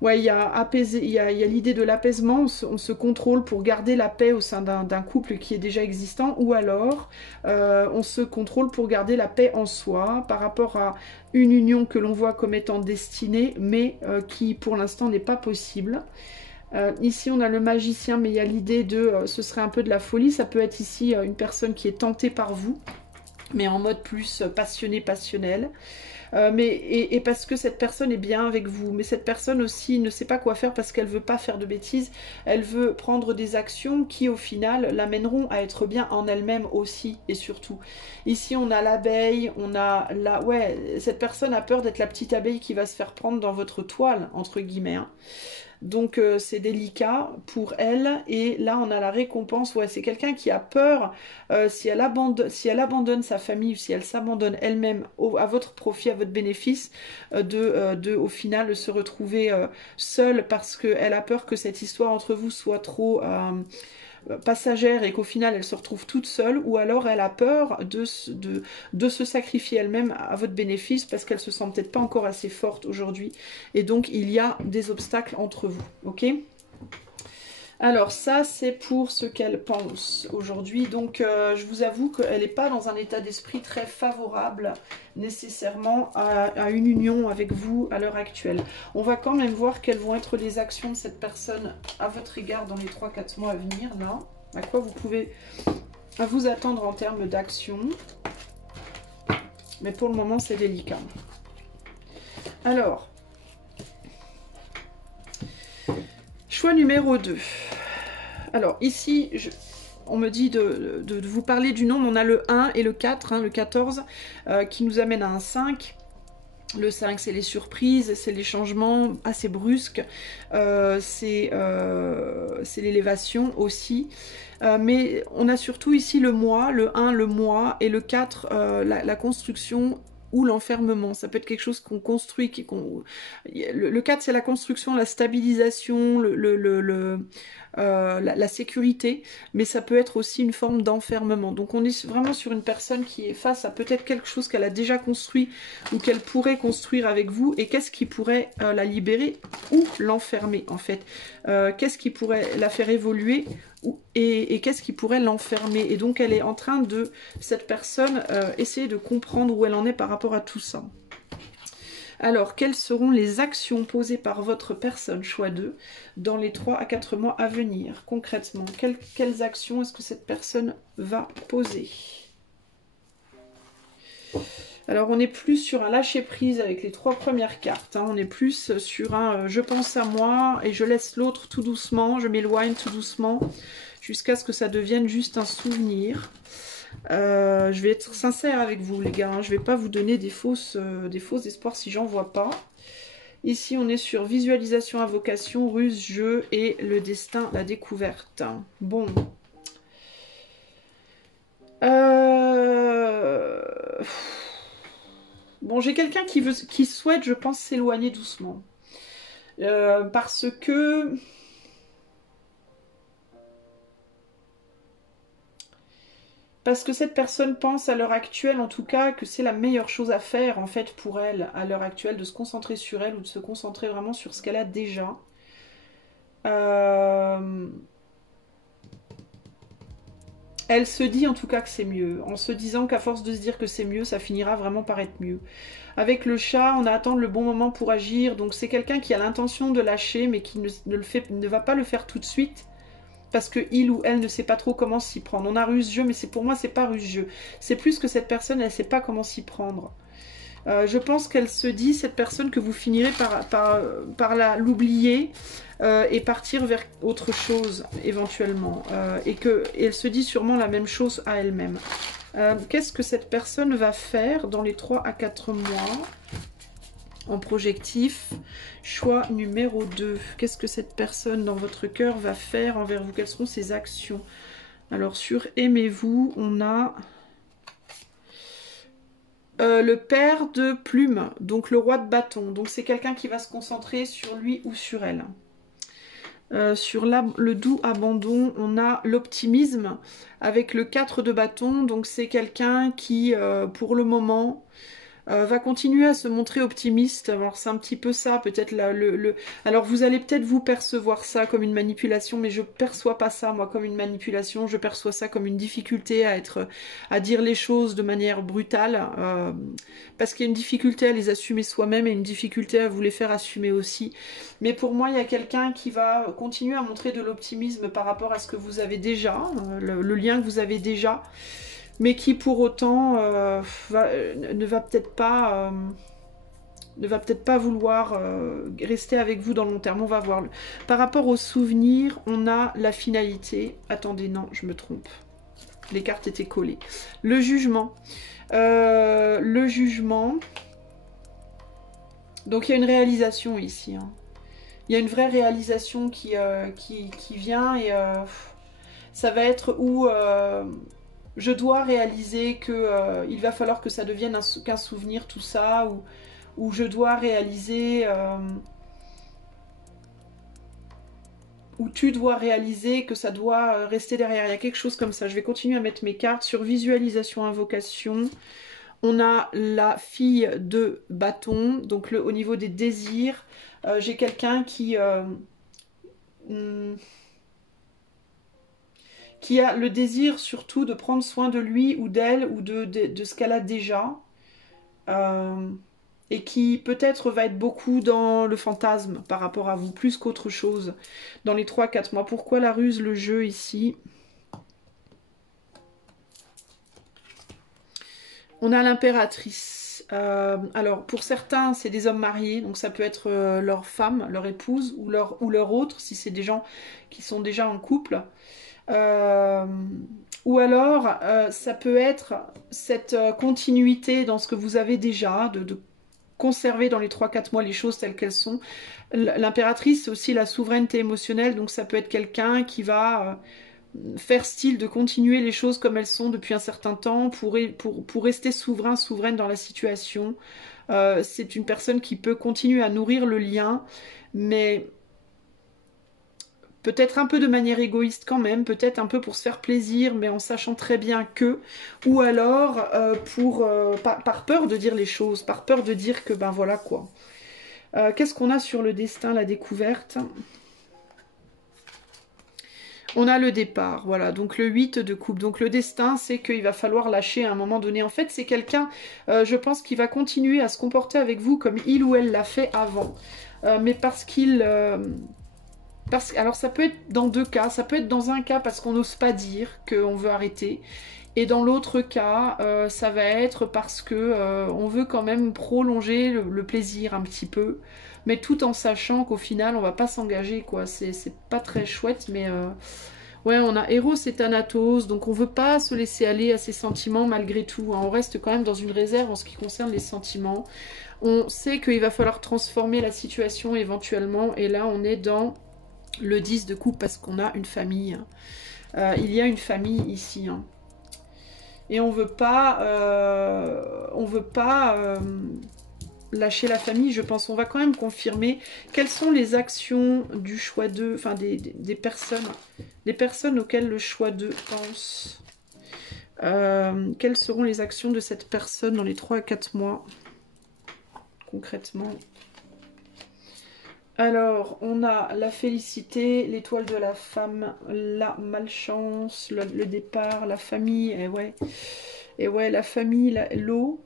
Ouais, il y a l'idée de l'apaisement, on se contrôle pour garder la paix au sein d'un couple qui est déjà existant, ou alors on se contrôle pour garder la paix en soi par rapport à une union que l'on voit comme étant destinée, mais qui pour l'instant n'est pas possible. Ici on a le magicien, mais il y a l'idée de ce serait un peu de la folie, ça peut être ici une personne qui est tentée par vous, mais en mode plus passionné, passionnel. Et parce que cette personne est bien avec vous. Mais cette personne aussi ne sait pas quoi faire parce qu'elle veut pas faire de bêtises. Elle veut prendre des actions qui au final l'amèneront à être bien en elle-même aussi et surtout. Ici on a l'abeille, on a la... Ouais, cette personne a peur d'être la petite abeille qui va se faire prendre dans votre toile, entre guillemets. Hein. Donc c'est délicat pour elle. Et là on a la récompense. Ouais, c'est quelqu'un qui a peur si elle abandonne sa famille, si elle s'abandonne elle-même à votre profit, à votre bénéfice, au final se retrouver seule parce qu'elle a peur que cette histoire entre vous soit trop passagère et qu'au final elle se retrouve toute seule, ou alors elle a peur de se sacrifier elle-même à votre bénéfice parce qu'elle se sent peut-être pas encore assez forte aujourd'hui, et donc il y a des obstacles entre vous, ok? Alors ça c'est pour ce qu'elle pense aujourd'hui, donc je vous avoue qu'elle n'est pas dans un état d'esprit très favorable nécessairement à une union avec vous à l'heure actuelle. On va quand même voir quelles vont être les actions de cette personne à votre égard dans les 3-4 mois à venir, là. À quoi vous pouvez vous attendre en termes d'action. Mais pour le moment c'est délicat. Alors, choix numéro 2. Alors ici, on me dit de vous parler du nombre. On a le 1 et le 4, hein, le 14, qui nous amène à un 5. Le 5, c'est les surprises, c'est les changements assez brusques, c'est l'élévation aussi. Mais on a surtout ici le mois, le 1, le mois, et le 4, la construction ou l'enfermement. Ça peut être quelque chose qu'on construit. Le 4, c'est la construction, la stabilisation, la sécurité, mais ça peut être aussi une forme d'enfermement. Donc on est vraiment sur une personne qui est face à peut-être quelque chose qu'elle a déjà construit ou qu'elle pourrait construire avec vous, et qu'est-ce qui pourrait la libérer ou l'enfermer en fait. Qu'est-ce qui pourrait la faire évoluer et qu'est-ce qui pourrait l'enfermer. Et donc elle est en train de, cette personne, essayer de comprendre où elle en est par rapport à tout ça. Alors, quelles seront les actions posées par votre personne, choix 2, dans les 3 à 4 mois à venir? Concrètement, quelles actions est-ce que cette personne va poser? Alors, on est plus sur un lâcher-prise avec les 3 premières cartes. Hein. On est plus sur un je pense à moi et je laisse l'autre tout doucement, je m'éloigne tout doucement, jusqu'à ce que ça devienne juste un souvenir. Je vais être sincère avec vous les gars, hein. Je vais pas vous donner des faux espoirs si j'en vois pas. Ici on est sur visualisation, invocation, ruse, jeu et le destin, la découverte. Bon. Bon, j'ai quelqu'un qui souhaite, je pense, s'éloigner doucement. Parce que... Parce que cette personne pense à l'heure actuelle, en tout cas, que c'est la meilleure chose à faire, en fait, pour elle, à l'heure actuelle, de se concentrer sur elle ou de se concentrer vraiment sur ce qu'elle a déjà. Elle se dit, en tout cas, que c'est mieux. En se disant qu'à force de se dire que c'est mieux, ça finira vraiment par être mieux. Avec le chat, on a à attendre le bon moment pour agir. Donc, c'est quelqu'un qui a l'intention de lâcher, mais qui ne va pas le faire tout de suite. Parce que il ou elle ne sait pas trop comment s'y prendre. On a ruse-jeu, mais pour moi, c'est pas ruse-jeu. C'est plus que cette personne, elle ne sait pas comment s'y prendre. Je pense qu'elle se dit, cette personne, que vous finirez par l'oublier et partir vers autre chose, éventuellement. Et elle se dit sûrement la même chose à elle-même. Qu'est-ce que cette personne va faire dans les 3 à 4 mois en projectif? Choix numéro 2. Qu'est-ce que cette personne dans votre cœur va faire envers vous? Quelles seront ses actions? Alors sur aimez-vous, on a le père de plume, donc le roi de bâton. Donc c'est quelqu'un qui va se concentrer sur lui ou sur elle. Sur le doux abandon, on a l'optimisme avec le 4 de bâton. Donc c'est quelqu'un qui, pour le moment... va continuer à se montrer optimiste. Alors c'est un petit peu ça, peut-être alors vous allez peut-être vous percevoir ça comme une manipulation, mais je perçois pas ça moi comme une manipulation. Je perçois ça comme une difficulté à dire les choses de manière brutale, parce qu'il y a une difficulté à les assumer soi-même et une difficulté à vous les faire assumer aussi. Mais pour moi, il y a quelqu'un qui va continuer à montrer de l'optimisme par rapport à ce que vous avez déjà, le lien que vous avez déjà, mais qui pour autant ne va peut-être pas vouloir rester avec vous dans le long terme. On va voir. Par rapport aux souvenirs, on a la finalité. Attendez, non, je me trompe. Les cartes étaient collées. Le jugement. Le jugement. Donc il y a une réalisation ici. Hein. Il y a une vraie réalisation qui vient et ça va être où... je dois réaliser que il va falloir que ça devienne qu'un souvenir tout ça, ou je dois réaliser, ou tu dois réaliser que ça doit rester derrière. Il y a quelque chose comme ça. Je vais continuer à mettre mes cartes sur visualisation, invocation. On a la fille de bâton, donc au niveau des désirs, j'ai quelqu'un qui a le désir surtout de prendre soin de lui ou d'elle ou de ce qu'elle a déjà, et qui peut-être va être beaucoup dans le fantasme par rapport à vous, plus qu'autre chose, dans les 3-4 mois. Pourquoi la ruse, le jeu ici? On a l'impératrice. Alors, pour certains, c'est des hommes mariés, donc ça peut être leur femme, leur épouse, ou leur autre, si c'est des gens qui sont déjà en couple. Ou alors ça peut être cette continuité dans ce que vous avez déjà, de conserver dans les 3-4 mois les choses telles qu'elles sont. L'impératrice, c'est aussi la souveraineté émotionnelle, donc ça peut être quelqu'un qui va faire style de continuer les choses comme elles sont depuis un certain temps pour rester souverain, souveraine dans la situation. C'est une personne qui peut continuer à nourrir le lien, mais peut-être un peu de manière égoïste quand même, peut-être un peu pour se faire plaisir, mais en sachant très bien que, ou alors par peur de dire les choses, par peur de dire que ben voilà quoi. Qu'est-ce qu'on a sur le destin, la découverte? On a le départ, voilà, donc le 8 de coupe. Donc le destin, c'est qu'il va falloir lâcher à un moment donné. En fait, c'est quelqu'un, je pense, qui va continuer à se comporter avec vous comme il ou elle l'a fait avant. Mais parce qu'il... alors ça peut être dans deux cas. Ça peut être dans un cas parce qu'on n'ose pas dire qu'on veut arrêter. Et dans l'autre cas, ça va être parce que on veut quand même prolonger le plaisir un petit peu. Mais tout en sachant qu'au final, on va pas s'engager, quoi. C'est pas très chouette, mais... Ouais, on a Eros et Thanatos, donc on veut pas se laisser aller à ses sentiments malgré tout. Hein. On reste quand même dans une réserve en ce qui concerne les sentiments. On sait qu'il va falloir transformer la situation éventuellement, et là on est dans le 10 de coupe parce qu'on a une famille. Il y a une famille ici. Hein. Et on veut pas lâcher la famille, je pense. On va quand même confirmer quelles sont les actions du choix 2, enfin des personnes auxquelles le choix 2 pense. Quelles seront les actions de cette personne dans les 3 à 4 mois, concrètement? Alors, on a la félicité, l'étoile de la femme, la malchance, le départ, la famille, et ouais, la famille, l'eau.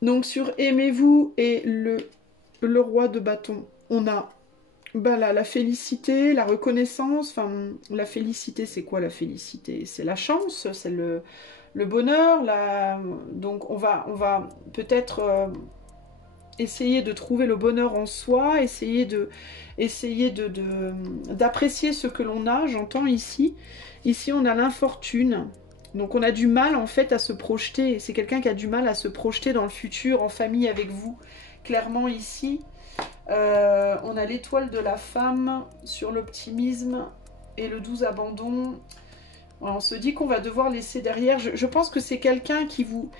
Donc sur aimez-vous et le roi de bâton, on a la félicité, la reconnaissance. Enfin, la félicité, c'est quoi la félicité? C'est la chance, c'est le bonheur. Donc on va peut-être essayer de trouver le bonheur en soi, essayer d'apprécier ce que l'on a, j'entends ici. Ici, on a l'infortune. Donc on a du mal en fait à se projeter, c'est quelqu'un qui a du mal à se projeter dans le futur en famille avec vous. Clairement ici, on a l'étoile de la femme sur l'optimisme et le 12 abandon. On se dit qu'on va devoir laisser derrière, je pense que c'est quelqu'un à qui vous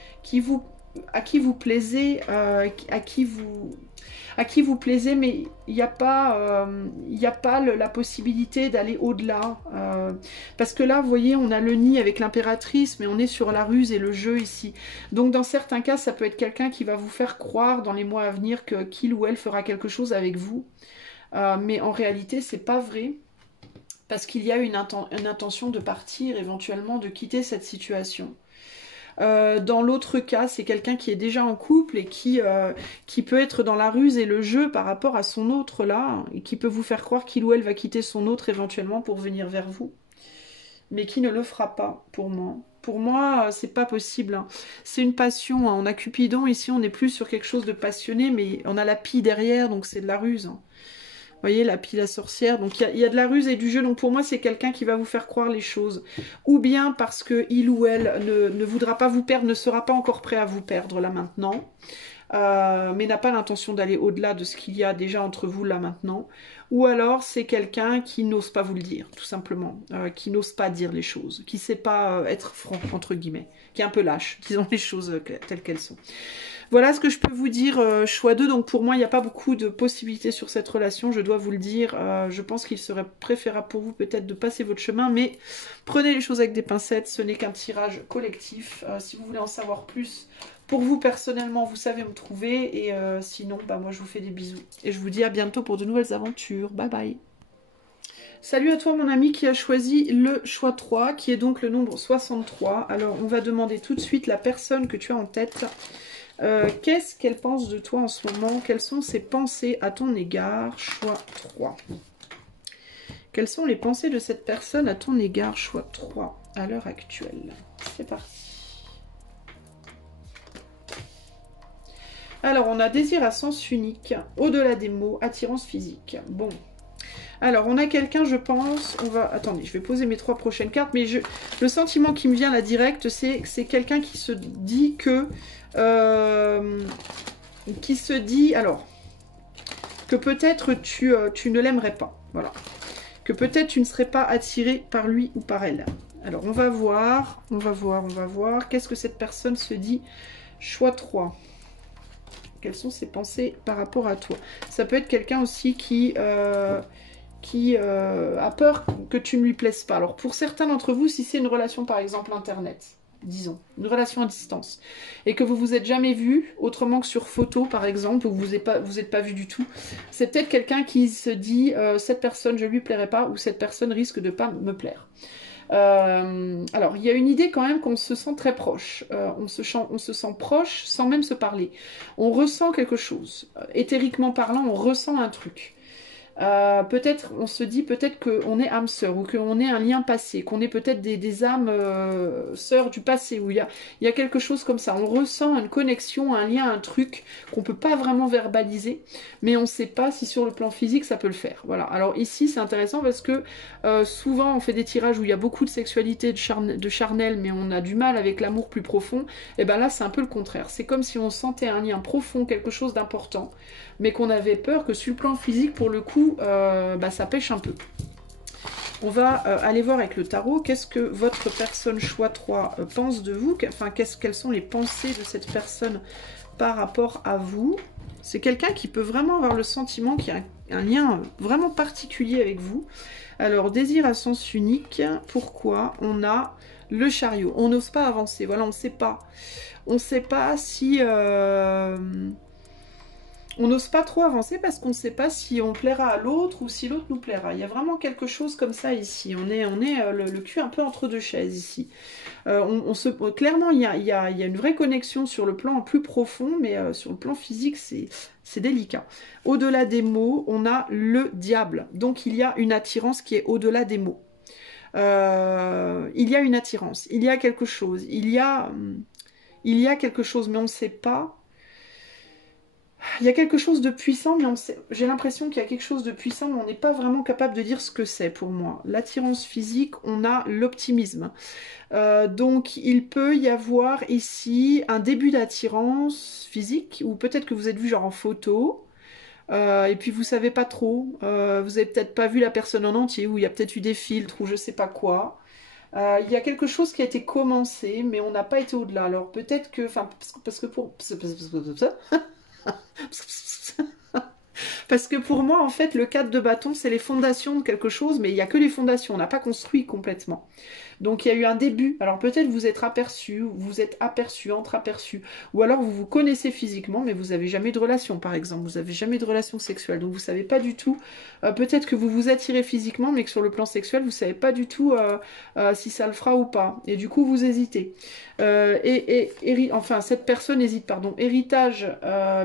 plaisez, à qui vous plaisez, mais il n'y a pas, la possibilité d'aller au-delà. Parce que là, vous voyez, on a le nid avec l'impératrice, mais on est sur la ruse et le jeu ici. Donc dans certains cas, ça peut être quelqu'un qui va vous faire croire dans les mois à venir qu'il ou elle fera quelque chose avec vous. Mais en réalité, c'est pas vrai. Parce qu'il y a une intention de partir, éventuellement de quitter cette situation. Dans l'autre cas, c'est quelqu'un qui est déjà en couple et qui peut être dans la ruse et le jeu par rapport à son autre là, et qui peut vous faire croire qu'il ou elle va quitter son autre éventuellement pour venir vers vous, mais qui ne le fera pas pour moi. Pour moi, c'est pas possible. Hein. C'est une passion. Hein. On a Cupidon ici, on n'est plus sur quelque chose de passionné, mais on a la pie derrière, donc c'est de la ruse. Hein. Vous voyez, la pile à sorcière. Donc, il y a de la ruse et du jeu. Donc, pour moi, c'est quelqu'un qui va vous faire croire les choses. Ou bien parce que il ou elle ne voudra pas vous perdre, ne sera pas encore prêt à vous perdre là maintenant. Mais n'a pas l'intention d'aller au-delà de ce qu'il y a déjà entre vous là maintenant. Ou alors, c'est quelqu'un qui n'ose pas vous le dire, tout simplement. Qui n'ose pas dire les choses. Qui ne sait pas être franc, entre guillemets. Qui est un peu lâche, disons les choses telles qu'elles sont. Voilà ce que je peux vous dire, choix 2. Donc pour moi, il n'y a pas beaucoup de possibilités sur cette relation, je dois vous le dire. Je pense qu'il serait préférable pour vous peut-être de passer votre chemin, mais prenez les choses avec des pincettes, ce n'est qu'un tirage collectif. Si vous voulez en savoir plus, pour vous personnellement, vous savez me trouver. Et sinon, moi je vous fais des bisous. Et je vous dis à bientôt pour de nouvelles aventures. Bye bye. Salut à toi mon ami qui a choisi le choix 3, qui est donc le nombre 63. Alors on va demander tout de suite la personne que tu as en tête. Qu'est-ce qu'elle pense de toi en ce moment? Quelles sont ses pensées à ton égard? Choix 3. Quelles sont les pensées de cette personne à ton égard? Choix 3 à l'heure actuelle. C'est parti. Alors, on a désir à sens unique, au-delà des mots, attirance physique. Bon. Alors, on a quelqu'un, je pense, attendez, je vais poser mes 3 prochaines cartes, mais le sentiment qui me vient là direct, c'est quelqu'un qui se dit que... alors, que peut-être tu ne l'aimerais pas, voilà. que peut-être tu ne serais pas attiré par lui ou par elle. Alors on va voir. Qu'est-ce que cette personne se dit? Choix 3. Quelles sont ses pensées par rapport à toi? Ça peut être quelqu'un aussi qui a peur que tu ne lui plaises pas. Alors pour certains d'entre vous, si c'est une relation par exemple internet, disons, une relation à distance, et que vous vous êtes jamais vu, autrement que sur photo par exemple, où vous êtes pas vu du tout, c'est peut-être quelqu'un qui se dit cette personne je lui plairai pas, ou cette personne risque de pas me plaire. Alors, il y a une idée quand même qu'on se sent très proche. On se sent proche sans même se parler. On ressent quelque chose. Éthériquement parlant, on ressent un truc. Peut-être, on se dit peut-être qu'on est âme sœur ou qu'on est un lien passé, qu'on est peut-être des âmes sœurs du passé, où il y a quelque chose comme ça. On ressent une connexion, un lien, un truc qu'on peut pas vraiment verbaliser, mais on ne sait pas si sur le plan physique ça peut le faire. Voilà. Alors ici c'est intéressant parce que souvent on fait des tirages où il y a beaucoup de sexualité, de charnel, mais on a du mal avec l'amour plus profond. Et ben là c'est un peu le contraire. C'est comme si on sentait un lien profond, quelque chose d'important, mais qu'on avait peur que sur le plan physique, pour le coup, ça pêche un peu. On va aller voir avec le tarot, qu'est-ce que votre personne choix 3 pense de vous, enfin, quelles sont les pensées de cette personne par rapport à vous. C'est quelqu'un qui peut vraiment avoir le sentiment qu'il y a un lien vraiment particulier avec vous. Alors, désir à sens unique, pourquoi? On a le chariot, on n'ose pas avancer, voilà, on ne sait pas. On ne sait pas si... on n'ose pas trop avancer parce qu'on ne sait pas si on plaira à l'autre ou si l'autre nous plaira. Il y a vraiment quelque chose comme ça ici. On est le cul un peu entre deux chaises ici. Clairement, il y a une vraie connexion sur le plan plus profond, mais sur le plan physique, c'est délicat. Au-delà des mots, on a le diable. Donc, il y a une attirance qui est au-delà des mots. Il y a une attirance, il y a quelque chose. Il y a quelque chose, mais on ne sait pas. Il y a quelque chose de puissant, mais j'ai l'impression qu'il y a quelque chose de puissant, mais on n'est pas vraiment capable de dire ce que c'est pour moi. L'attirance physique, on a l'optimisme. Donc il peut y avoir ici un début d'attirance physique, ou peut-être que vous êtes vu genre en photo, et puis vous savez pas trop, vous avez peut-être pas vu la personne en entier, ou il y a peut-être eu des filtres, ou je sais pas quoi. Il y a quelque chose qui a été commencé, mais on n'a pas été au-delà. Alors peut-être que, enfin, parce que pour moi, en fait, le 4 de bâton, c'est les fondations de quelque chose, mais il n'y a que les fondations, on n'a pas construit complètement. Donc il y a eu un début. Alors peut-être vous êtes aperçu, vous êtes aperçu, entre-aperçu, ou alors vous vous connaissez physiquement, mais vous n'avez jamais eu de relation, par exemple. Vous n'avez jamais eu de relation sexuelle, donc vous ne savez pas du tout. Peut-être que vous vous attirez physiquement, mais que sur le plan sexuel, vous ne savez pas du tout si ça le fera ou pas. Et du coup, vous hésitez. Enfin, cette personne hésite, pardon. Héritage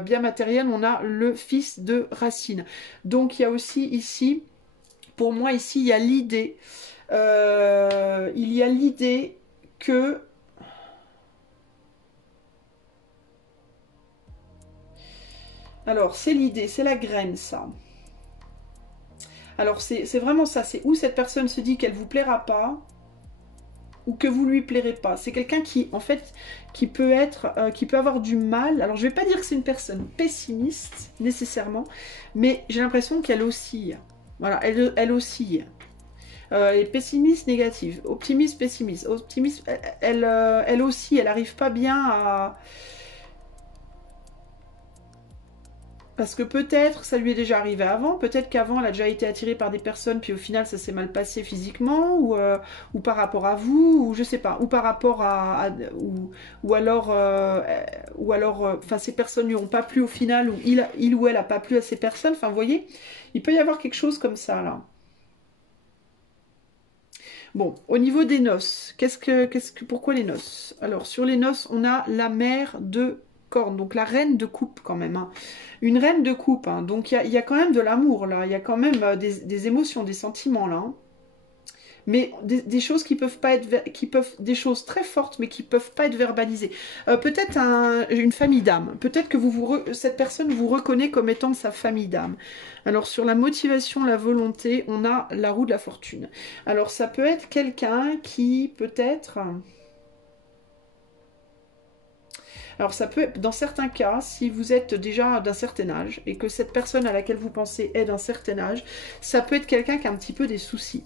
bien matériel, on a le fils de Racine. Donc il y a aussi ici, pour moi ici, il y a l'idée que alors c'est l'idée, c'est la graine ça. Alors c'est vraiment ça, c'est où cette personne se dit qu'elle vous plaira pas ou que vous lui plairez pas. C'est quelqu'un qui en fait qui peut avoir du mal. Alors je vais pas dire que c'est une personne pessimiste nécessairement, mais j'ai l'impression qu'elle oscille. Voilà, elle oscille. Et pessimiste, négative. Optimiste, pessimiste. Optimiste, elle aussi, elle n'arrive pas bien à... Parce que peut-être, ça lui est déjà arrivé avant, peut-être qu'avant, elle a déjà été attirée par des personnes, puis au final, ça s'est mal passé physiquement, ou par rapport à vous, ou je sais pas, ou par rapport ou alors, enfin, ces personnes lui ont pas plu au final, ou il ou elle a pas plu à ces personnes, enfin, vous voyez, il peut y avoir quelque chose comme ça, là. Bon, au niveau des noces, pourquoi les noces? Alors, sur les noces, on a la mère de corne, donc la reine de coupe quand même. Hein. Une reine de coupe, hein. Donc il y a quand même de l'amour là, il y a quand même des émotions, des sentiments là. Hein. Mais des choses qui peuvent pas être, des choses très fortes, mais qui peuvent pas être verbalisées. Peut-être une famille d'âme. Peut-être que cette personne vous reconnaît comme étant sa famille d'âme. Alors sur la motivation, la volonté, on a la roue de la fortune. Alors ça peut être quelqu'un qui peut-être... Alors ça peut être, dans certains cas, si vous êtes déjà d'un certain âge et que cette personne à laquelle vous pensez est d'un certain âge, ça peut être quelqu'un qui a un petit peu des soucis.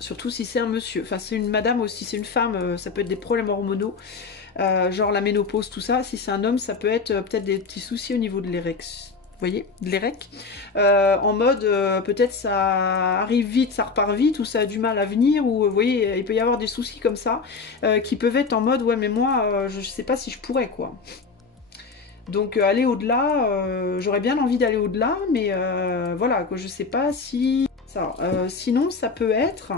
Surtout si c'est un monsieur, enfin c'est une madame aussi, c'est une femme, ça peut être des problèmes hormonaux, genre la ménopause, tout ça. Si c'est un homme, ça peut être peut-être des petits soucis au niveau de l'érection. Vous voyez, de l'érec, en mode peut-être ça arrive vite, ça repart vite, ou ça a du mal à venir, ou vous voyez, il peut y avoir des soucis comme ça, qui peuvent être en mode ouais mais moi je sais pas si je pourrais quoi. Donc aller au-delà, j'aurais bien envie d'aller au-delà, mais voilà, que je sais pas si ça. Sinon ça peut être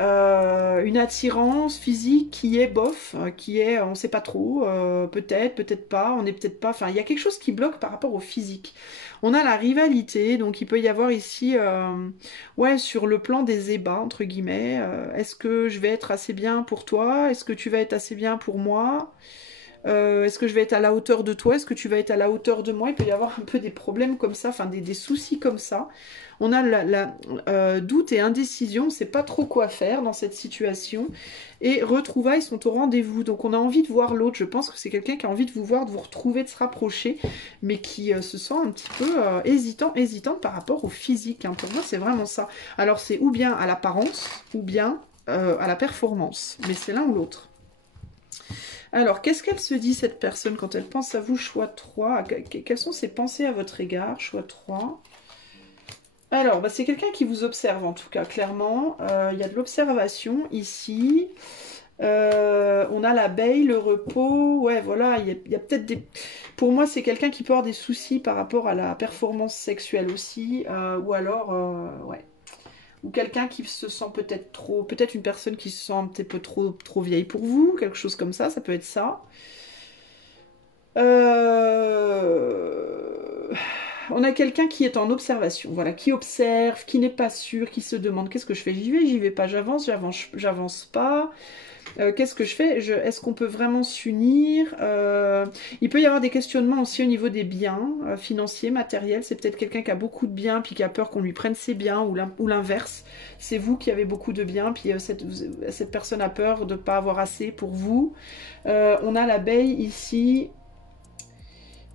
une attirance physique qui est bof, qui est, on sait pas trop, peut-être, peut-être pas, on est peut-être pas, enfin il y a quelque chose qui bloque par rapport au physique. On a la rivalité, donc il peut y avoir ici, ouais, sur le plan des ébats, entre guillemets, est-ce que je vais être assez bien pour toi? Est-ce que tu vas être assez bien pour moi? Est-ce que je vais être à la hauteur de toi? Est-ce que tu vas être à la hauteur de moi? Il peut y avoir un peu des problèmes comme ça, enfin des soucis comme ça. On a doute et indécision, on ne sait pas trop quoi faire dans cette situation. Et retrouvailles sont au rendez-vous. Donc on a envie de voir l'autre. Je pense que c'est quelqu'un qui a envie de vous voir, de vous retrouver, de se rapprocher, mais qui se sent un petit peu hésitant par rapport au physique. Hein. Pour moi, c'est vraiment ça. Alors c'est ou bien à l'apparence, ou bien à la performance. Mais c'est l'un ou l'autre. Alors, qu'est-ce qu'elle se dit, cette personne, quand elle pense à vous, choix 3? Quelles sont ses pensées à votre égard, choix 3? Alors, bah, c'est quelqu'un qui vous observe, en tout cas, clairement. Il y a de l'observation, ici. On a l'abeille, le repos. Ouais, voilà, il y a peut-être des... Pour moi, c'est quelqu'un qui peut avoir des soucis par rapport à la performance sexuelle aussi. Ou alors, ouais. Ou quelqu'un qui se sent peut-être trop... Peut-être une personne qui se sent un petit peu trop vieille pour vous. Quelque chose comme ça peut être ça. On a quelqu'un qui est en observation, voilà, qui observe, qui n'est pas sûr, qui se demande qu'est-ce que je fais, j'y vais pas, j'avance pas. Qu'est-ce que je fais? Est-ce qu'on peut vraiment s'unir? Il peut y avoir des questionnements aussi au niveau des biens financiers, matériels. C'est peut-être quelqu'un qui a beaucoup de biens puis qui a peur qu'on lui prenne ses biens ou l'inverse. C'est vous qui avez beaucoup de biens puis cette personne a peur de ne pas avoir assez pour vous. On a l'abeille ici.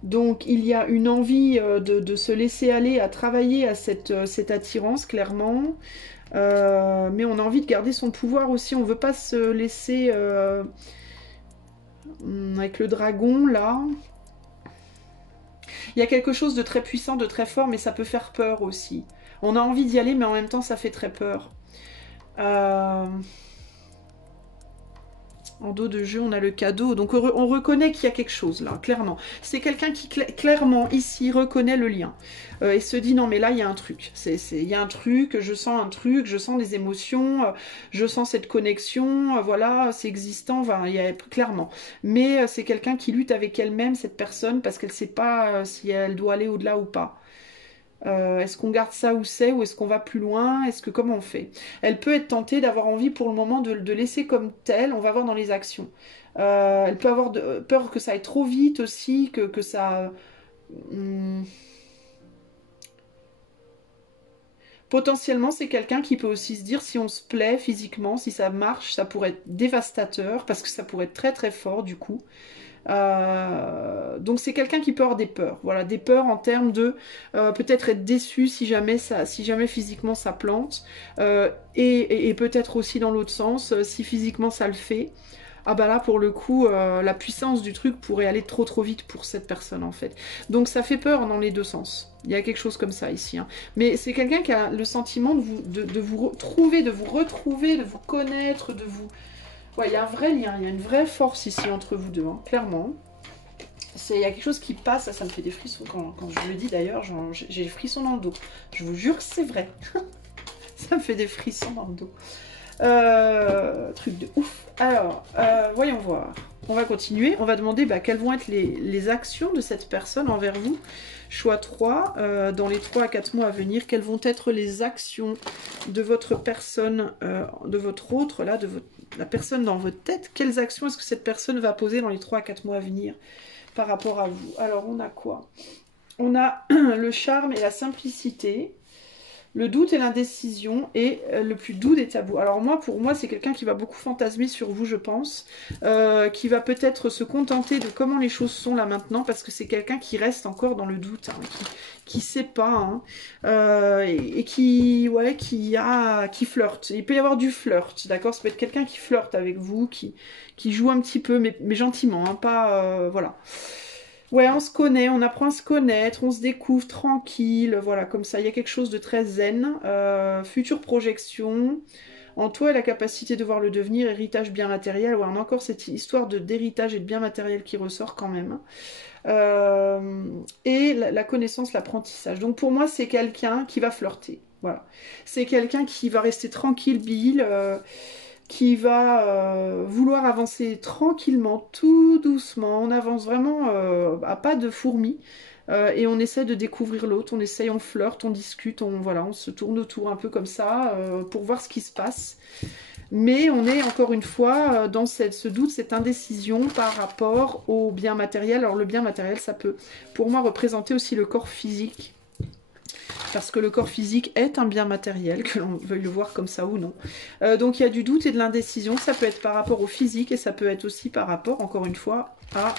Donc il y a une envie de se laisser aller à travailler à cette attirance, clairement. Mais on a envie de garder son pouvoir aussi. On ne veut pas se laisser... avec le dragon, là. Il y a quelque chose de très puissant, de très fort, mais ça peut faire peur aussi. On a envie d'y aller, mais en même temps, ça fait très peur. En dos de jeu, on a le cadeau. Donc on reconnaît qu'il y a quelque chose là, clairement. C'est quelqu'un qui clairement ici reconnaît le lien. Et se dit non mais là il y a un truc. Il y a un truc, je sens des émotions, je sens cette connexion, voilà, c'est existant, enfin, il y a, clairement. Mais c'est quelqu'un qui lutte avec elle-même, cette personne, parce qu'elle ne sait pas si elle doit aller au-delà ou pas. Est-ce qu'on garde ça où c'est ou est-ce qu'on va plus loin? Comment on fait? Elle peut être tentée d'avoir envie pour le moment de laisser comme tel, on va voir dans les actions. Elle peut avoir peur que ça aille trop vite aussi, que ça... Potentiellement, c'est quelqu'un qui peut aussi se dire si on se plaît physiquement, si ça marche, ça pourrait être dévastateur parce que ça pourrait être très très fort du coup. Donc c'est quelqu'un qui peut avoir des peurs, voilà, des peurs en termes de peut-être être déçu si jamais physiquement ça plante, et peut-être aussi dans l'autre sens, si physiquement ça le fait, ah bah là pour le coup la puissance du truc pourrait aller trop vite pour cette personne en fait. Donc ça fait peur dans les deux sens. Il y a quelque chose comme ça ici. Hein. Mais c'est quelqu'un qui a le sentiment de vous retrouver, de vous connaître, de vous... Ouais, il y a un vrai lien, il y a une vraie force ici entre vous deux, hein, clairement. Il y a quelque chose qui passe, ça me fait des frissons quand je le dis d'ailleurs, j'ai des frissons dans le dos. Je vous jure que c'est vrai. Ça me fait des frissons dans le dos. Truc de ouf. Alors, voyons voir. On va continuer. On va demander quelles vont être les actions de cette personne envers vous. Choix 3. Dans les 3 à 4 mois à venir, quelles vont être les actions de votre personne, de votre autre, là, la personne dans votre tête? Quelles actions est-ce que cette personne va poser dans les 3 à 4 mois à venir par rapport à vous? Alors, on a quoi? On a le charme et la simplicité. Le doute et l'indécision est le plus doux des tabous. Alors moi, pour moi, c'est quelqu'un qui va beaucoup fantasmer sur vous, je pense. Qui va peut-être se contenter de comment les choses sont là maintenant, parce que c'est quelqu'un qui reste encore dans le doute, hein, qui sait pas, hein, et qui, ouais, qui flirte. Il peut y avoir du flirt, d'accord? Ça peut être quelqu'un qui flirte avec vous, qui joue un petit peu, mais gentiment, hein, pas, voilà. Ouais, on se connaît, on apprend à se connaître, on se découvre tranquille, voilà, comme ça. Il y a quelque chose de très zen. Future projection. En toi, la capacité de voir le devenir, héritage bien matériel. Ouais, on a encore cette histoire d'héritage et de bien matériel qui ressort quand même. Et la connaissance, l'apprentissage. Donc pour moi, c'est quelqu'un qui va flirter. Voilà. C'est quelqu'un qui va rester tranquille, Bill, qui va vouloir avancer tranquillement, tout doucement. On avance vraiment à pas de fourmis. Et on essaie de découvrir l'autre, on essaye, on flirte, on discute, voilà, on se tourne autour un peu comme ça pour voir ce qui se passe. Mais on est encore une fois dans ce doute, cette indécision par rapport au bien matériel. Alors le bien matériel, ça peut pour moi représenter aussi le corps physique. Parce que le corps physique est un bien matériel, que l'on veuille le voir comme ça ou non. Donc il y a du doute et de l'indécision, ça peut être par rapport au physique et ça peut être aussi par rapport, encore une fois, à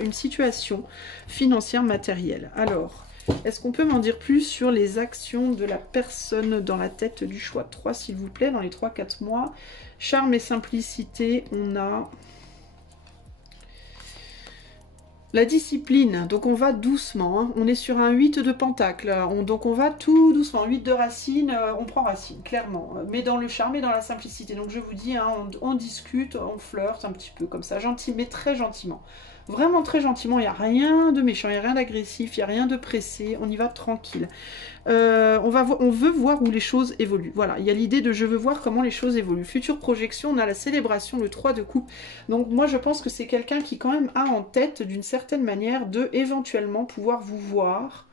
une situation financière matérielle. Alors, est-ce qu'on peut m'en dire plus sur les actions de la personne dans la tête du choix 3, s'il vous plaît, dans les 3-4 mois? Charme et simplicité, on a... La discipline, donc on va doucement, hein. On est sur un 8 de pentacle, donc on va tout doucement, 8 de racine, on prend racine, clairement, mais dans le charme et dans la simplicité. Donc je vous dis, hein, on discute, on flirte un petit peu comme ça, gentil, mais très gentiment. Vraiment très gentiment, il n'y a rien de méchant, il n'y a rien d'agressif, il n'y a rien de pressé, on y va tranquille. On veut voir où les choses évoluent. Voilà, il y a l'idée de je veux voir comment les choses évoluent. Future projection, on a la célébration, le 3 de coupe. Donc moi je pense que c'est quelqu'un qui quand même a en tête d'une certaine manière de éventuellement pouvoir vous voir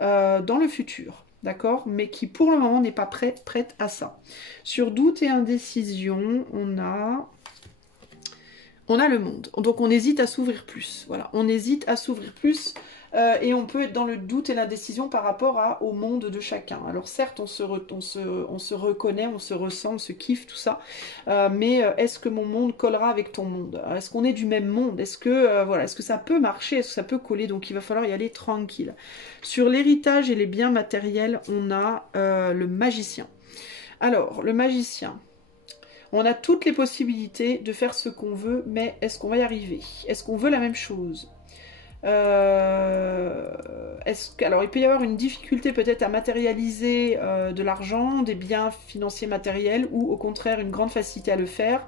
dans le futur. D'accord? Mais qui pour le moment n'est pas prête à ça. Sur doute et indécision, on a le monde. Donc on hésite à s'ouvrir plus. Voilà, on hésite à s'ouvrir plus et on peut être dans le doute et l'indécision par rapport au monde de chacun. Alors certes, on se reconnaît, on se ressent, on se kiffe, tout ça. Mais est-ce que mon monde collera avec ton monde? Est-ce qu'on est du même monde? Est-ce que, voilà, est-ce que ça peut marcher? Est-ce que ça peut coller? Donc il va falloir y aller tranquille. Sur l'héritage et les biens matériels, on a le magicien. Alors, le magicien... On a toutes les possibilités de faire ce qu'on veut, mais est-ce qu'on va y arriver? Est-ce qu'on veut la même chose? Alors, il peut y avoir une difficulté peut-être à matérialiser de l'argent, des biens financiers matériels, ou au contraire une grande facilité à le faire.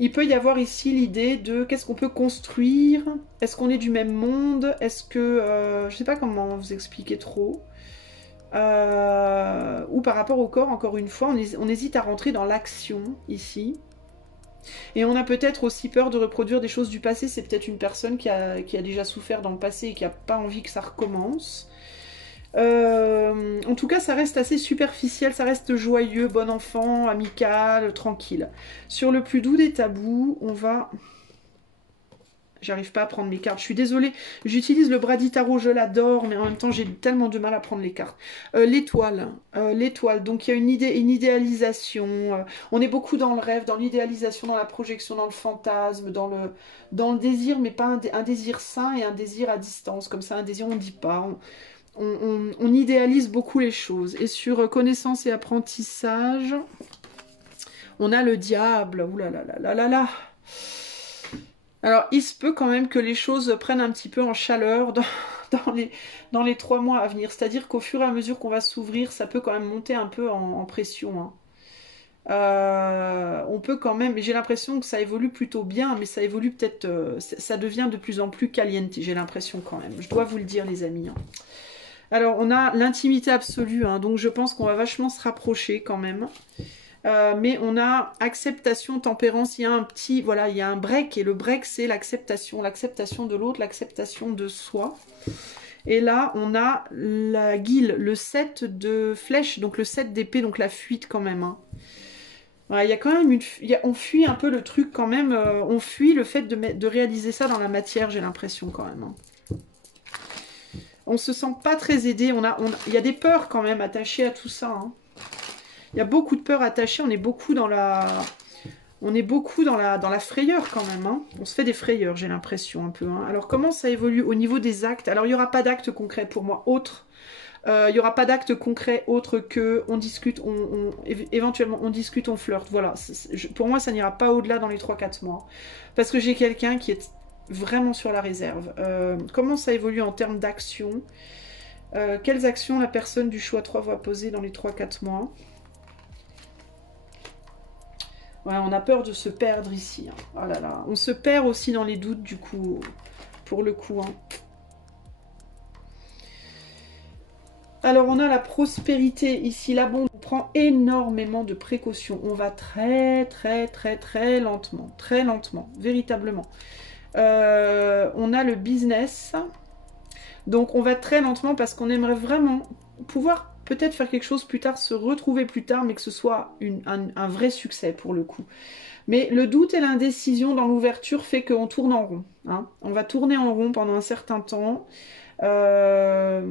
Il peut y avoir ici l'idée de qu'est-ce qu'on peut construire? Est-ce qu'on est du même monde? Est-ce que... je ne sais pas comment vous expliquer trop. Ou par rapport au corps, encore une fois, on hésite à rentrer dans l'action ici. Et on a peut-être aussi peur de reproduire des choses du passé. C'est peut-être une personne qui a déjà souffert dans le passé et qui n'a pas envie que ça recommence. En tout cas, ça reste assez superficiel, ça reste joyeux, bon enfant, amical, tranquille. Sur le plus doux des tabous, on va... J'arrive pas à prendre mes cartes. Je suis désolée. J'utilise le Brady Tarot, je l'adore, mais en même temps, j'ai tellement de mal à prendre les cartes. L'étoile. L'étoile. Donc, il y a une idéalisation. On est beaucoup dans le rêve, dans l'idéalisation, dans la projection, dans le fantasme, dans le désir, mais pas un désir sain et un désir à distance. Comme ça, un désir, on ne dit pas. On idéalise beaucoup les choses. Et sur connaissance et apprentissage, on a le diable. Ouh là là là là là là. Alors, il se peut quand même que les choses prennent un petit peu en chaleur dans les 3 mois à venir. C'est-à-dire qu'au fur et à mesure qu'on va s'ouvrir, ça peut quand même monter un peu en pression. Hein. On peut quand même... J'ai l'impression que ça évolue plutôt bien, mais ça évolue peut-être... ça devient de plus en plus caliente, j'ai l'impression quand même. Je dois vous le dire, les amis. Hein. Alors, on a l'intimité absolue, hein, donc je pense qu'on va vachement se rapprocher quand même. Mais on a acceptation, tempérance, il y a un petit, voilà, il y a un break, et le break c'est l'acceptation de l'autre, l'acceptation de soi. Et là, on a la guile, le 7 de flèche, donc le 7 d'épée, donc la fuite quand même. Hein. Voilà, il y a quand même on fuit un peu le truc quand même, on fuit le fait de réaliser ça dans la matière, j'ai l'impression quand même. Hein. On se sent pas très aidé. Il y a des peurs quand même attachées à tout ça. Hein. Il y a beaucoup de peurs attachées. On est beaucoup dans la... dans la frayeur quand même. Hein. On se fait des frayeurs, j'ai l'impression un peu. Hein. Alors comment ça évolue au niveau des actes? Alors il n'y aura pas d'acte concret pour moi autre. Il n'y aura pas d'acte concret autre que on discute, éventuellement on discute, on flirte. Voilà. Pour moi ça n'ira pas au-delà dans les 3-4 mois. Parce que j'ai quelqu'un qui est vraiment sur la réserve. Comment ça évolue en termes d'action? Quelles actions la personne du choix 3 va poser dans les 3-4 mois? Ouais, on a peur de se perdre ici. Hein. Oh là là. On se perd aussi dans les doutes, du coup, pour le coup. Hein. Alors, on a la prospérité ici. L'abondance, on prend énormément de précautions. On va très, très, très, très lentement, véritablement. On a le business. Donc, on va très lentement parce qu'on aimerait vraiment pouvoir peut-être faire quelque chose plus tard, se retrouver plus tard, mais que ce soit un vrai succès pour le coup. Mais le doute et l'indécision dans l'ouverture fait qu'on tourne en rond. Hein. On va tourner en rond pendant un certain temps. Peut-être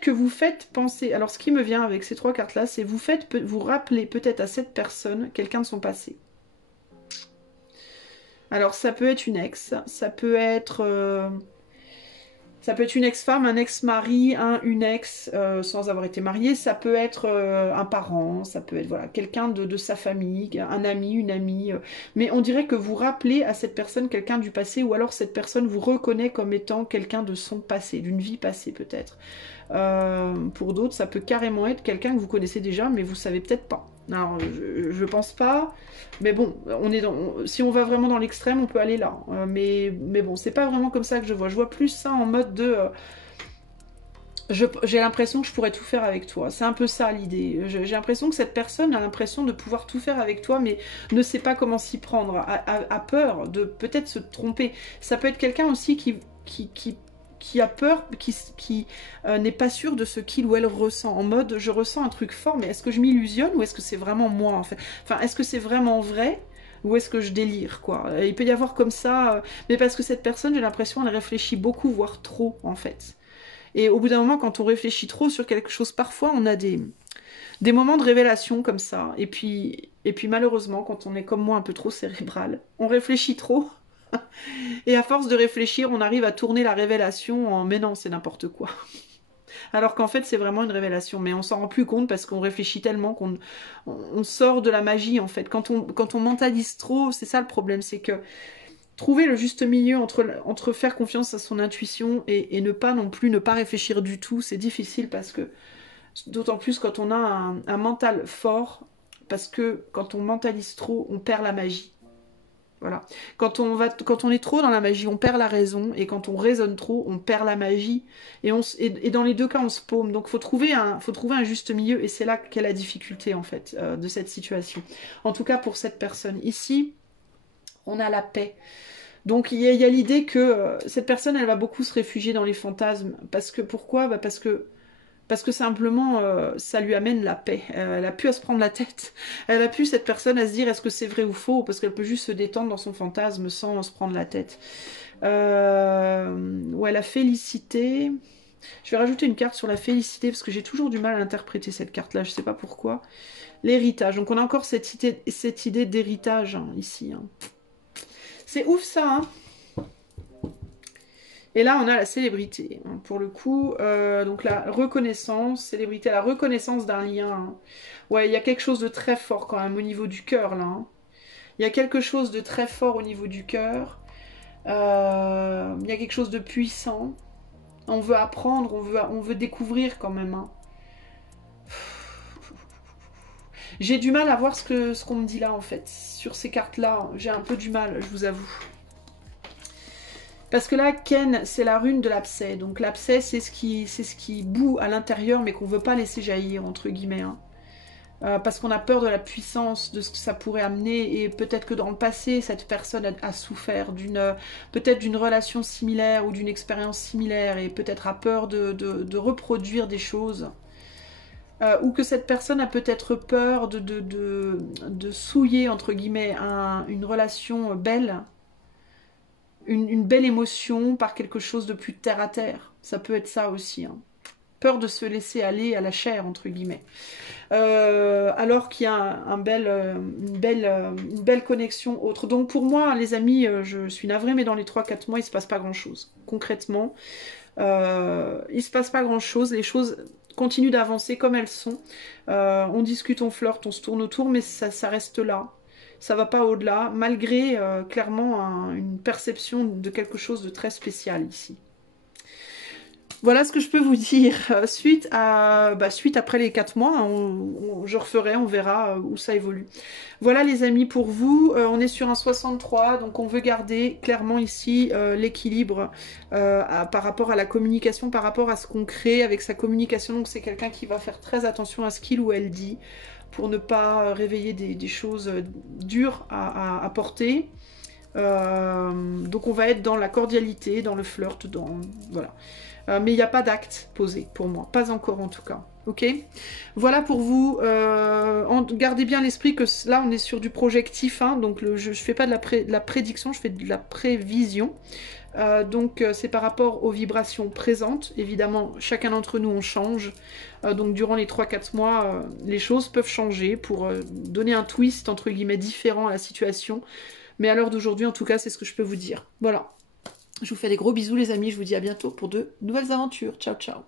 que vous faites penser... Alors ce qui me vient avec ces 3 cartes-là, c'est vous rappelez peut-être à cette personne quelqu'un de son passé. Alors ça peut être une ex, ça peut être une ex-femme, un ex-mari, une ex sans avoir été marié. Ça peut être un parent, ça peut être voilà, quelqu'un de sa famille, un ami, une amie. Mais on dirait que vous rappelez à cette personne quelqu'un du passé, ou alors cette personne vous reconnaît comme étant quelqu'un de son passé, d'une vie passée peut-être. Pour d'autres, ça peut carrément être quelqu'un que vous connaissez déjà, mais vous savez peut-être pas. Alors, je pense pas, mais bon, si on va vraiment dans l'extrême, on peut aller là. Mais bon, c'est pas vraiment comme ça que je vois. Je vois plus ça en mode de... j'ai l'impression que je pourrais tout faire avec toi. C'est un peu ça l'idée. J'ai l'impression que cette personne a l'impression de pouvoir tout faire avec toi, mais ne sait pas comment s'y prendre, a peur de peut-être se tromper. Ça peut être quelqu'un aussi qui a peur, qui n'est pas sûr de ce qu'il ou elle ressent. En mode, je ressens un truc fort, mais est-ce que je m'illusionne ou est-ce que c'est vraiment moi en fait? Enfin, est-ce que c'est vraiment vrai ou est-ce que je délire quoi? Il peut y avoir comme ça, mais parce que cette personne, j'ai l'impression, elle réfléchit beaucoup, voire trop en fait. Et au bout d'un moment, quand on réfléchit trop sur quelque chose, parfois on a des moments de révélation comme ça. Et puis malheureusement, quand on est comme moi un peu trop cérébral, on réfléchit trop. Et à force de réfléchir, on arrive à tourner la révélation en « mais non, c'est n'importe quoi ». Alors qu'en fait, c'est vraiment une révélation. Mais on s'en rend plus compte parce qu'on réfléchit tellement qu'on sort de la magie, en fait. Quand on mentalise trop, c'est ça le problème, c'est que trouver le juste milieu entre faire confiance à son intuition et ne pas non plus, ne pas réfléchir du tout, c'est difficile parce que, d'autant plus quand on a un mental fort, parce que quand on mentalise trop, on perd la magie. Voilà. Quand on est trop dans la magie, on perd la raison, et quand on raisonne trop, on perd la magie. Et dans les deux cas, on se paume. Donc, faut trouver un juste milieu, et c'est là qu'est la difficulté en fait de cette situation. En tout cas pour cette personne. Ici, on a la paix. Donc il y a l'idée que cette personne, elle va beaucoup se réfugier dans les fantasmes. Parce que pourquoi? Parce que simplement, ça lui amène la paix. Elle a pu à se prendre la tête. Elle a pu, cette personne, à se dire est-ce que c'est vrai ou faux, parce qu'elle peut juste se détendre dans son fantasme sans se prendre la tête. Ouais, la félicité. Je vais rajouter une carte sur la félicité, parce que j'ai toujours du mal à interpréter cette carte-là, je sais pas pourquoi. L'héritage. Donc on a encore cette idée d'héritage, hein, ici. Hein. C'est ouf ça, hein. Et là, on a la célébrité, hein, pour le coup. Donc la reconnaissance, célébrité, la reconnaissance d'un lien. Hein. Ouais, il y a quelque chose de très fort quand même au niveau du cœur, là. Hein. Il y a quelque chose de très fort au niveau du cœur. Il y a quelque chose de puissant. On veut apprendre, on veut découvrir quand même. Hein. J'ai du mal à voir ce qu'on me dit là, en fait. Sur ces cartes-là, j'ai un peu du mal, je vous avoue. Parce que là, Ken, c'est la rune de l'abcès. Donc l'abcès, c'est ce qui bout à l'intérieur, mais qu'on ne veut pas laisser jaillir, entre guillemets. Hein. Parce qu'on a peur de la puissance, de ce que ça pourrait amener. Et peut-être que dans le passé, cette personne a souffert peut-être d'une relation similaire ou d'une expérience similaire. Et peut-être a peur de reproduire des choses. Ou que cette personne a peut-être peur de souiller, entre guillemets, une relation belle. une belle émotion par quelque chose de plus terre à terre. Ça peut être ça aussi, hein. Peur de se laisser aller à la chair, entre guillemets. Alors qu'il y a une belle connexion autre. Donc pour moi, les amis, je suis navrée, mais dans les 3-4 mois, il se passe pas grand-chose. Concrètement, il se passe pas grand-chose. Les choses continuent d'avancer comme elles sont. On discute, on flirte, on se tourne autour, mais ça reste là. Ça va pas au-delà, malgré clairement une perception de quelque chose de très spécial ici. Voilà ce que je peux vous dire. Suite après les 4 mois, hein, je referai, on verra où ça évolue. Voilà les amis pour vous. On est sur un 63, donc on veut garder clairement ici l'équilibre par rapport à la communication, par rapport à ce qu'on crée avec sa communication. Donc c'est quelqu'un qui va faire très attention à ce qu'il ou elle dit pour ne pas réveiller des choses dures à porter. Donc on va être dans la cordialité, dans le flirt, voilà. Mais il n'y a pas d'acte posé pour moi, pas encore en tout cas. Ok, voilà pour vous. Gardez bien l'esprit que là on est sur du projectif, hein, donc je ne fais pas de la prédiction, je fais de la prévision. Donc c'est par rapport aux vibrations présentes. Évidemment, chacun d'entre nous on change. Donc durant les 3-4 mois, les choses peuvent changer pour donner un twist entre guillemets différent à la situation. Mais à l'heure d'aujourd'hui, en tout cas, c'est ce que je peux vous dire. Voilà. Je vous fais des gros bisous les amis, je vous dis à bientôt pour de nouvelles aventures. Ciao, ciao.